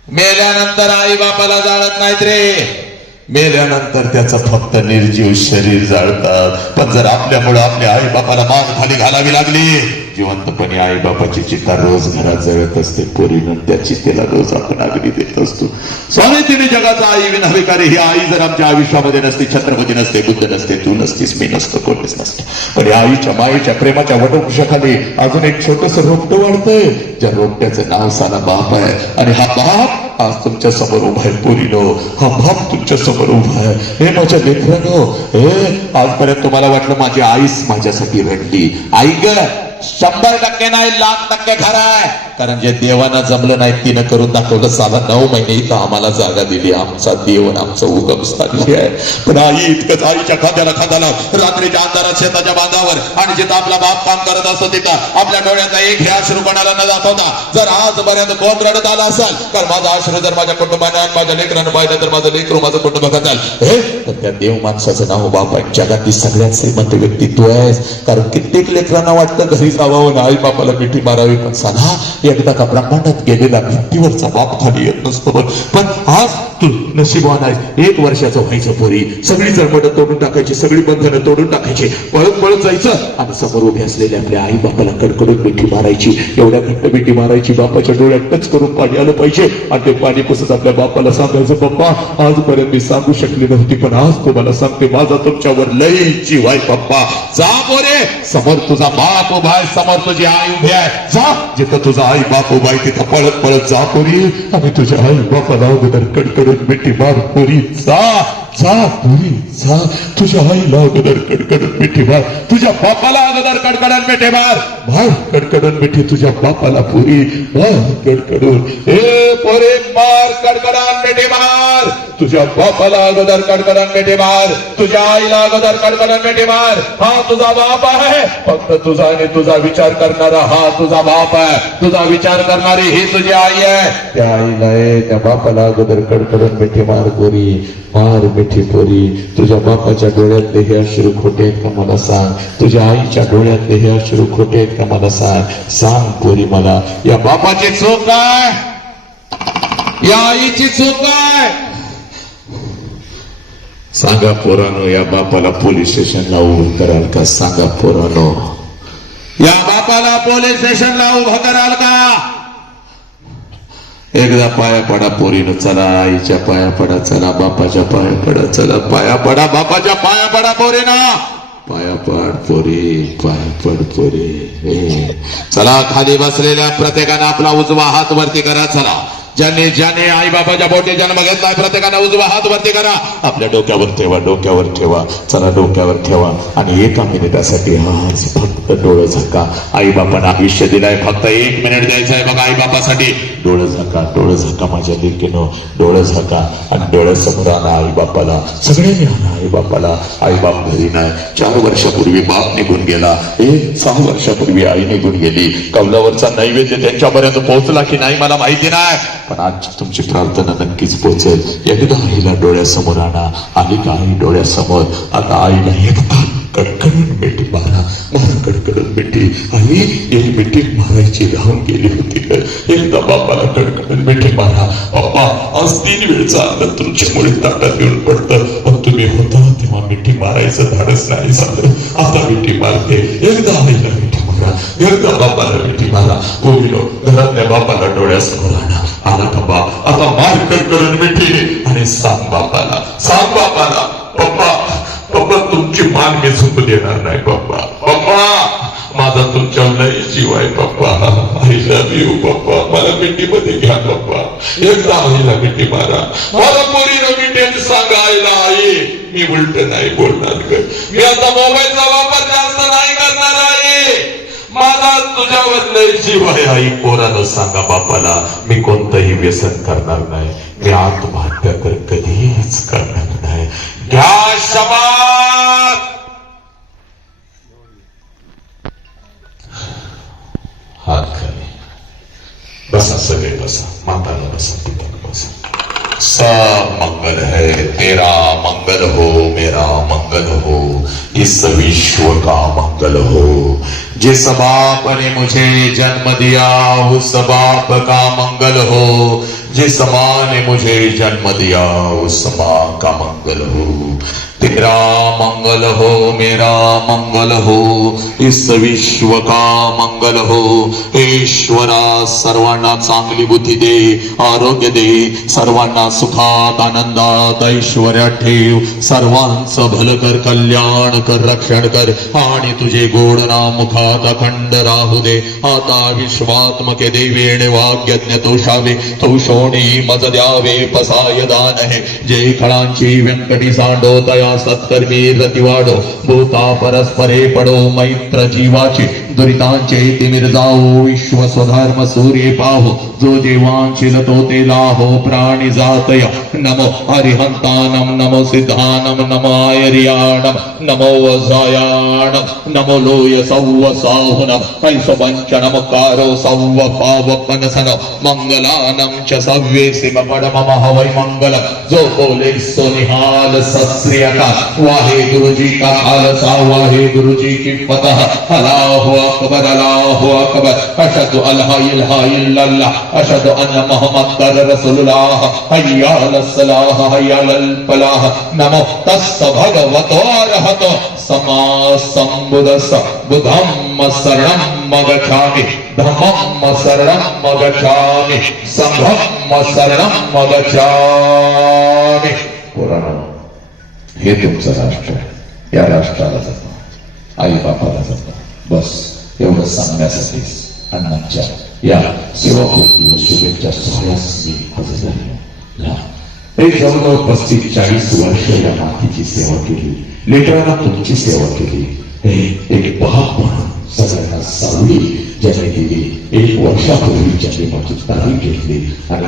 मेल्यानंतर आई बापाला जाळत नाहीत रे. मेल्यानंतर त्याचं फक्त निर्जीव शरीर जाळतात. पण जर आपल्यामुळे आपल्या आई बापाला मान खाली घालावी लागली, जिवंतपणे आई बापाची चिता रोज घरात जळत असते पोरीनं, त्या चितेला रोज आपण अग्नी देत असतो. स्वामी तिने जगाचा आई विना भिकारी. ही आई जर आमच्या आयुष्यामध्ये नसते, छत्रपती नसते, बुद्ध नसते, तू नसतीस, मी नसतो, कोणीच नसतं. पण या आईच्या मायेच्या प्रेमाच्या वटवृक्षाखाली अजून एक छोटस रोपटं वाढतंय, ज्या रोपट्याचं नाव साला बाप आहे. आणि हा बाप आज तुमच्या समोर उभा आहे पोरीनो. हा बाप तुमच्या समोर उभा आहे. हे माझ्या लेकरांनो, आजपर्यंत तुम्हाला वाटलं माझी आईच माझ्यासाठी रडली. आई ग, 100% नाही, 1,00,000% खरं आहे. कारण जे देवाना जमलं नाही तिनं करून दाखवलं. साला 9 महिने इथं आम्हाला जागा दिली. आमचा देव आणि आमचं उगम स्थान आहे. पण आई इतकंच, आईच्या खांद्याला खांदा रात्रीच्या अंधारात शेताच्या बांधावर आणि जिथं आपला बाप काम करत असतो तिथं आपल्या डोळ्याचा एक हे अश्रू कोणाला न दाखवता जर आजपर्यंत कोण रडत आला असेल, कारण माझा अश्रू जर माझ्या कुटुंबाने आणि माझ्या लेकरानं पाहिलं तर माझं लेकरू माझं कुटुंब करताल. तर त्या देव माणसाचं नाव बाप आहे. जगातली सगळ्यात श्रीमंत व्यक्ती तू आहेस. कारण कित्येक लेकरांना वाटतं घरी जावं, आई बापाला मिठी मारावी, पण साला एकदा का ब्रह्मांडात गेलेला भिंतीवरचा बाप खाली येत नसतो. पण आज तू नशिबवान आहेस. 1 वर्षाचं व्हायचं पोरी, सगळी जळमडं तोडून टाकायची, सगळी बंधनं तोडून टाकायची, पळत पळत जायचं आणि समोर उभे असलेल्या आपल्या आई बापाला कडकडून मिठी मारायची. एवढ्या घट्ट मिठी मारायची बापाच्या डोळ्यात टच करून पाणी आलं पाहिजे आणि ते पाणी पुसत आपल्या बापाला सांगायचं, पप्पा आजपर्यंत मी सांगू शकली नव्हती पण आज तुम्हाला सांगते, माझा तुमच्यावर लई जीव आहे पप्पा. जा पोरे, समोर तुझा बाप उभा आहे, समोर तुझी आई उभी आहे. जा जिथं तुझा आई बाप उभा आहे तिथं पळत पळत जा पोरी आणि तुझ्या आई बापाला अगोदर कडकडून मिठी मार पोरी. जा जा पोरी जा, तुझ्या आईला अगोदर कडकडून मिठी मार, तुझ्या बापाला अगोदर कडकडून मिठी मार. मार कडकडून मिठी तुझ्या बापाला पोरी, मार कडकडून. ए पोरे मार कडकडून मिठी मार, तुझ्या बापाला अगोदर कडकडून मिठी मार, तुझ्या आईला अगोदर कडकडून मिठी मार. हा तुझा बाप आहे, फक्त तुझा आणि तुझा विचार करणारा हा तुझा बाप आहे, तुझा विचार करणारी ही तुझी आई आहे. त्या आईला त्या बापाला अगोदर कडकडून मिठी मार पोरी, मार मिठी पोरी. तुझ्या बापाच्या डोळ्यातले हे अश्रू खोटे आहेत का मला सांग, तुझ्या आईच्या डोळ्यातले हे अश्रू खोटे आहेत का मला सांग. सांग पोरी मला, या बापाची चूक काय, या आईची चूक काय, सांगा पोरानो. या बापाला पोलीस स्टेशनला उभं कराल का, सांगा पोरानो. या बापाला पोलीस स्टेशनला उभं कराल का. एकदा पाया पडा पोरीनं, चला आईच्या पाया पडा, चला बापाच्या पाया पडा, चला पाया पडा, बापाच्या पाया पडा पोरीनं. पाया पड पोरी, पाया पड पोरी. चला खाली बसलेल्या प्रत्येकानं आपला उजवा हात वरती करा. चला ज्यांनी ज्याने आई बाबाच्या पोटी जन्म घेतलाय प्रत्येकानं उजवा हात वरती करा, आपल्या डोक्यावर ठेवा, डोक्यावर ठेवा. चला डोक्यावर ठेवा आणि 1 मिनिटासाठी आज फक्त डोळं झाका. आई बापानं आयुष्य दिलाय, फक्त 1 मिनिट द्यायचं आहे बघा आई बापासाठी. डोळं झाका, डोळं झाका माझ्या लेकीनो, डोळं झाका आणि डोळ्यासमोर आणा आई बापाला. सगळ्यांनी आणा आई बापाला. आई बाप घरी नाही, 4 वर्षापूर्वी बाप निघून गेला, 6 वर्षापूर्वी आई निघून गेली. कौलावरचा नैवेद्य त्यांच्यापर्यंत पोहोचला की नाही मला माहिती नाही, पण आज तुमची प्रार्थना नक्कीच पोहोचेल. एकदा आईला डोळ्यासमोर आणा. आली का आई डोळ्यासमोर, आता आईला एकदा कडकडून मिठी मारा, मला कडकडून मिठी. आई एक मिठी मारायची राहून गेली होती, एकदा बापाला कडकडून मिठी मारा. बाप्पा आज 3 वेळचा आनंद तुमच्यामुळे ताटात येऊन पडतं, पण तुम्ही होता तेव्हा मिठी मारायचं धाडस नाही झालं, आता मिठी मारते. एकदा आईला मिठी मारा, एकदा बापाला मिठी मारा. बोललो घरातल्या बापाला डोळ्यासमोर आणा. आला का बाप, आता मार कडकडून मिठी आणि सांग बापाला, सांग बापाला, पप्पा पप्पा तुमची मान मी झुकू देणार नाही पप्पा, पप्पा माझा तुमच्यावर लई जीव आहे पप्पा, आय लव्ह यू पप्पा, मला मिठीमध्ये घ्या पप्पा. एकदा आईला मिठी मारा. मला पोरीनं मिठी सांगा आईला, आई मी उलट नाही बोलणार ग, मी आता मोबाईलचा वापर जास्त नाही करणार आहे, मला तुझ्यावर लई जीव आहे. आई पोरानं सांगा बापाला, मी कोणतंही व्यसन करणार नाही, मी आत्महत्या तर कधीच करणार नाही. घ्या शपथ. हात खाली बसा, सगळे बसा, माताला बसा, पिताला बसा. सब मंगल है तेरा मंगल हो, मेरा मंगल हो, इस विश्व का मंगल हो. जिस बाप ने मुझे जन्म दिया उस बाप का मंगल हो, जिस माँ ने मुझे जन्म दिया उस माँ का मंगल हो. तेरा मंगल हो, मेरा मंगल हो, इस विश्व का मंगल हो. ईश्वरा सर्वांना चांगली बुद्धी दे, आरोग्य दे, सर्वांना सुखात आनंदात ऐश्वर्यात ठेव, सर्वांचं भलं कर, कल्याण कर, रक्षण कर आणि तुझे गोड नाम मुखात अखंड राहू दे. आता विश्वात्मके देवेणे वाग्यज्ञ तोषावे, तोषोणी मज द्यावे पसाय दान है. जे खळांची व्यंकटी सांडो तया सत्कर्मी रती वाढो, भूता परस्परे पडो मैत्र जीवाची, दुरितांचे तिमिर जाओ, विश्व स्वधर्म सूर्य पाहो, जो देवांचिल तो ते लाहो, प्राणी जातय. नमो हरिहंतानम, नमो सिद्धानम, नमो आयर्याणम, नमो वजायाणम, नमो लोय सौव साहुनम, ऐस पंच नमकारो सौव पाव मनसन, मंगलानम च सव्ये सिम पडम हवै मंगल. जो बोले सो निहाल सत श्री अकाल. वाहे गुरु जी का खालसा, वाहे गुरु जी की फतह. अल्लाहु अकबर अल्लाहु अकबर अशहदु अल्ला इलाहा इल्लल्लाह अशहदु अन्ना मुहम्मदर रसूलुल्लाह हय्या अलस सलाह हय्या अलल फलाह नमो तस्स भगवतो अरहतो सम्मा संबुद्धस्स बुद्धं शरणं गच्छामि धम्मं शरणं गच्छामि संघं शरणं गच्छामि. पुराण हे तुमचं राष्ट्र आहे. या राष्ट्राला जपा, आई बापाला जपा. बस एवढं सांगण्यासाठी अण्णांच्या या सेवाकृती व शुभेच्छा सोहळ्यास मी हजर झालो. एक जवळजवळ 35-40 वर्ष या मातीची सेवा केली, लेकरांना तुमची सेवा केली. हे एक बाप म्हणून सगळ्यांना सावली ज्याने दिली. 1 वर्षापूर्वी ज्याने माझी तारीख घेतली आणि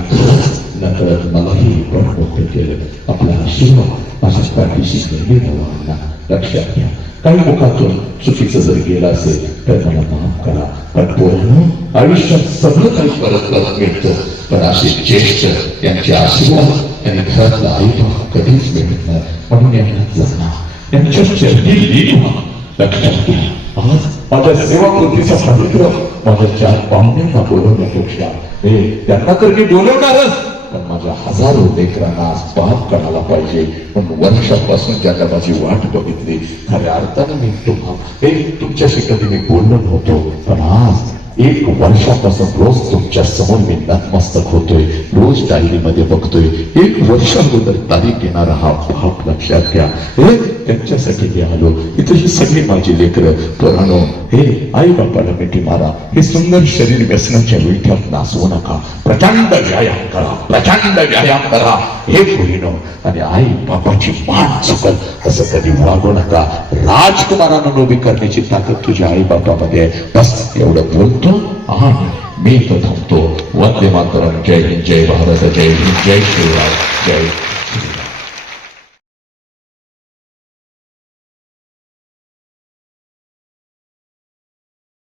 नकळत मलाही पण मोठं केलं. आपला आशीर्वाद माझ्या पाठीशी नेहमी राहावा. लक्षात घ्या, काही मुखातून चुकीचं जर गेलं असेल तर मला माफ करा. पण पोरांनो, आयुष्यात सगळं काही परत मिळतं, पण असे ज्येष्ठ यांचे आशीर्वाद आणि घरातला आई बाप कधीच मिळत नाही. म्हणून यांना जगणार, यांच्या चरणी लिहा. लक्षात घ्या, आज माझ्या सेवाकृतीचा पवित्र माझ्या 4 पाहुण्यांना बोलवण्यापेक्षा त्यांना तर मी बोलवणारच, पण माझ्या हजारो लेकरांना आज बाप करायला पाहिजे. म्हणून वर्षापासून ज्यांना माझी वाट बघितली, खऱ्या अर्थानं मी तुमच्याशी कधी मी बोललो नव्हतो, पण आज 1 वर्षापासून रोज तुमच्या समोर मी नतमस्तक होतोय, रोज डायरीमध्ये बघतोय. 1 वर्ष अगोदर तारीख घेणारा हा बाप. लक्षात घ्या, हे त्यांच्यासाठी मी आलो. इथे ही सगळी माझी लेकरं. पोरांनो, हे आई बापाला मिठी मारा. हे सुंदर शरीर व्यसनाच्या विळख्यात नासवू नका. प्रचंड व्यायाम करा, प्रचंड व्यायाम करा. हे पोरीनो, आणि आई बापाची मान चुकल असं कधी वागू नका. राजकुमारांना उभी करण्याची ताकद तुझ्या आई बापामध्ये आहे. बस एवढं बोलतो आणि मी तो थांबतो. वंदे मातरम. जय हिंद, जय भारत, जय हिंद, जय श्रीराम, जय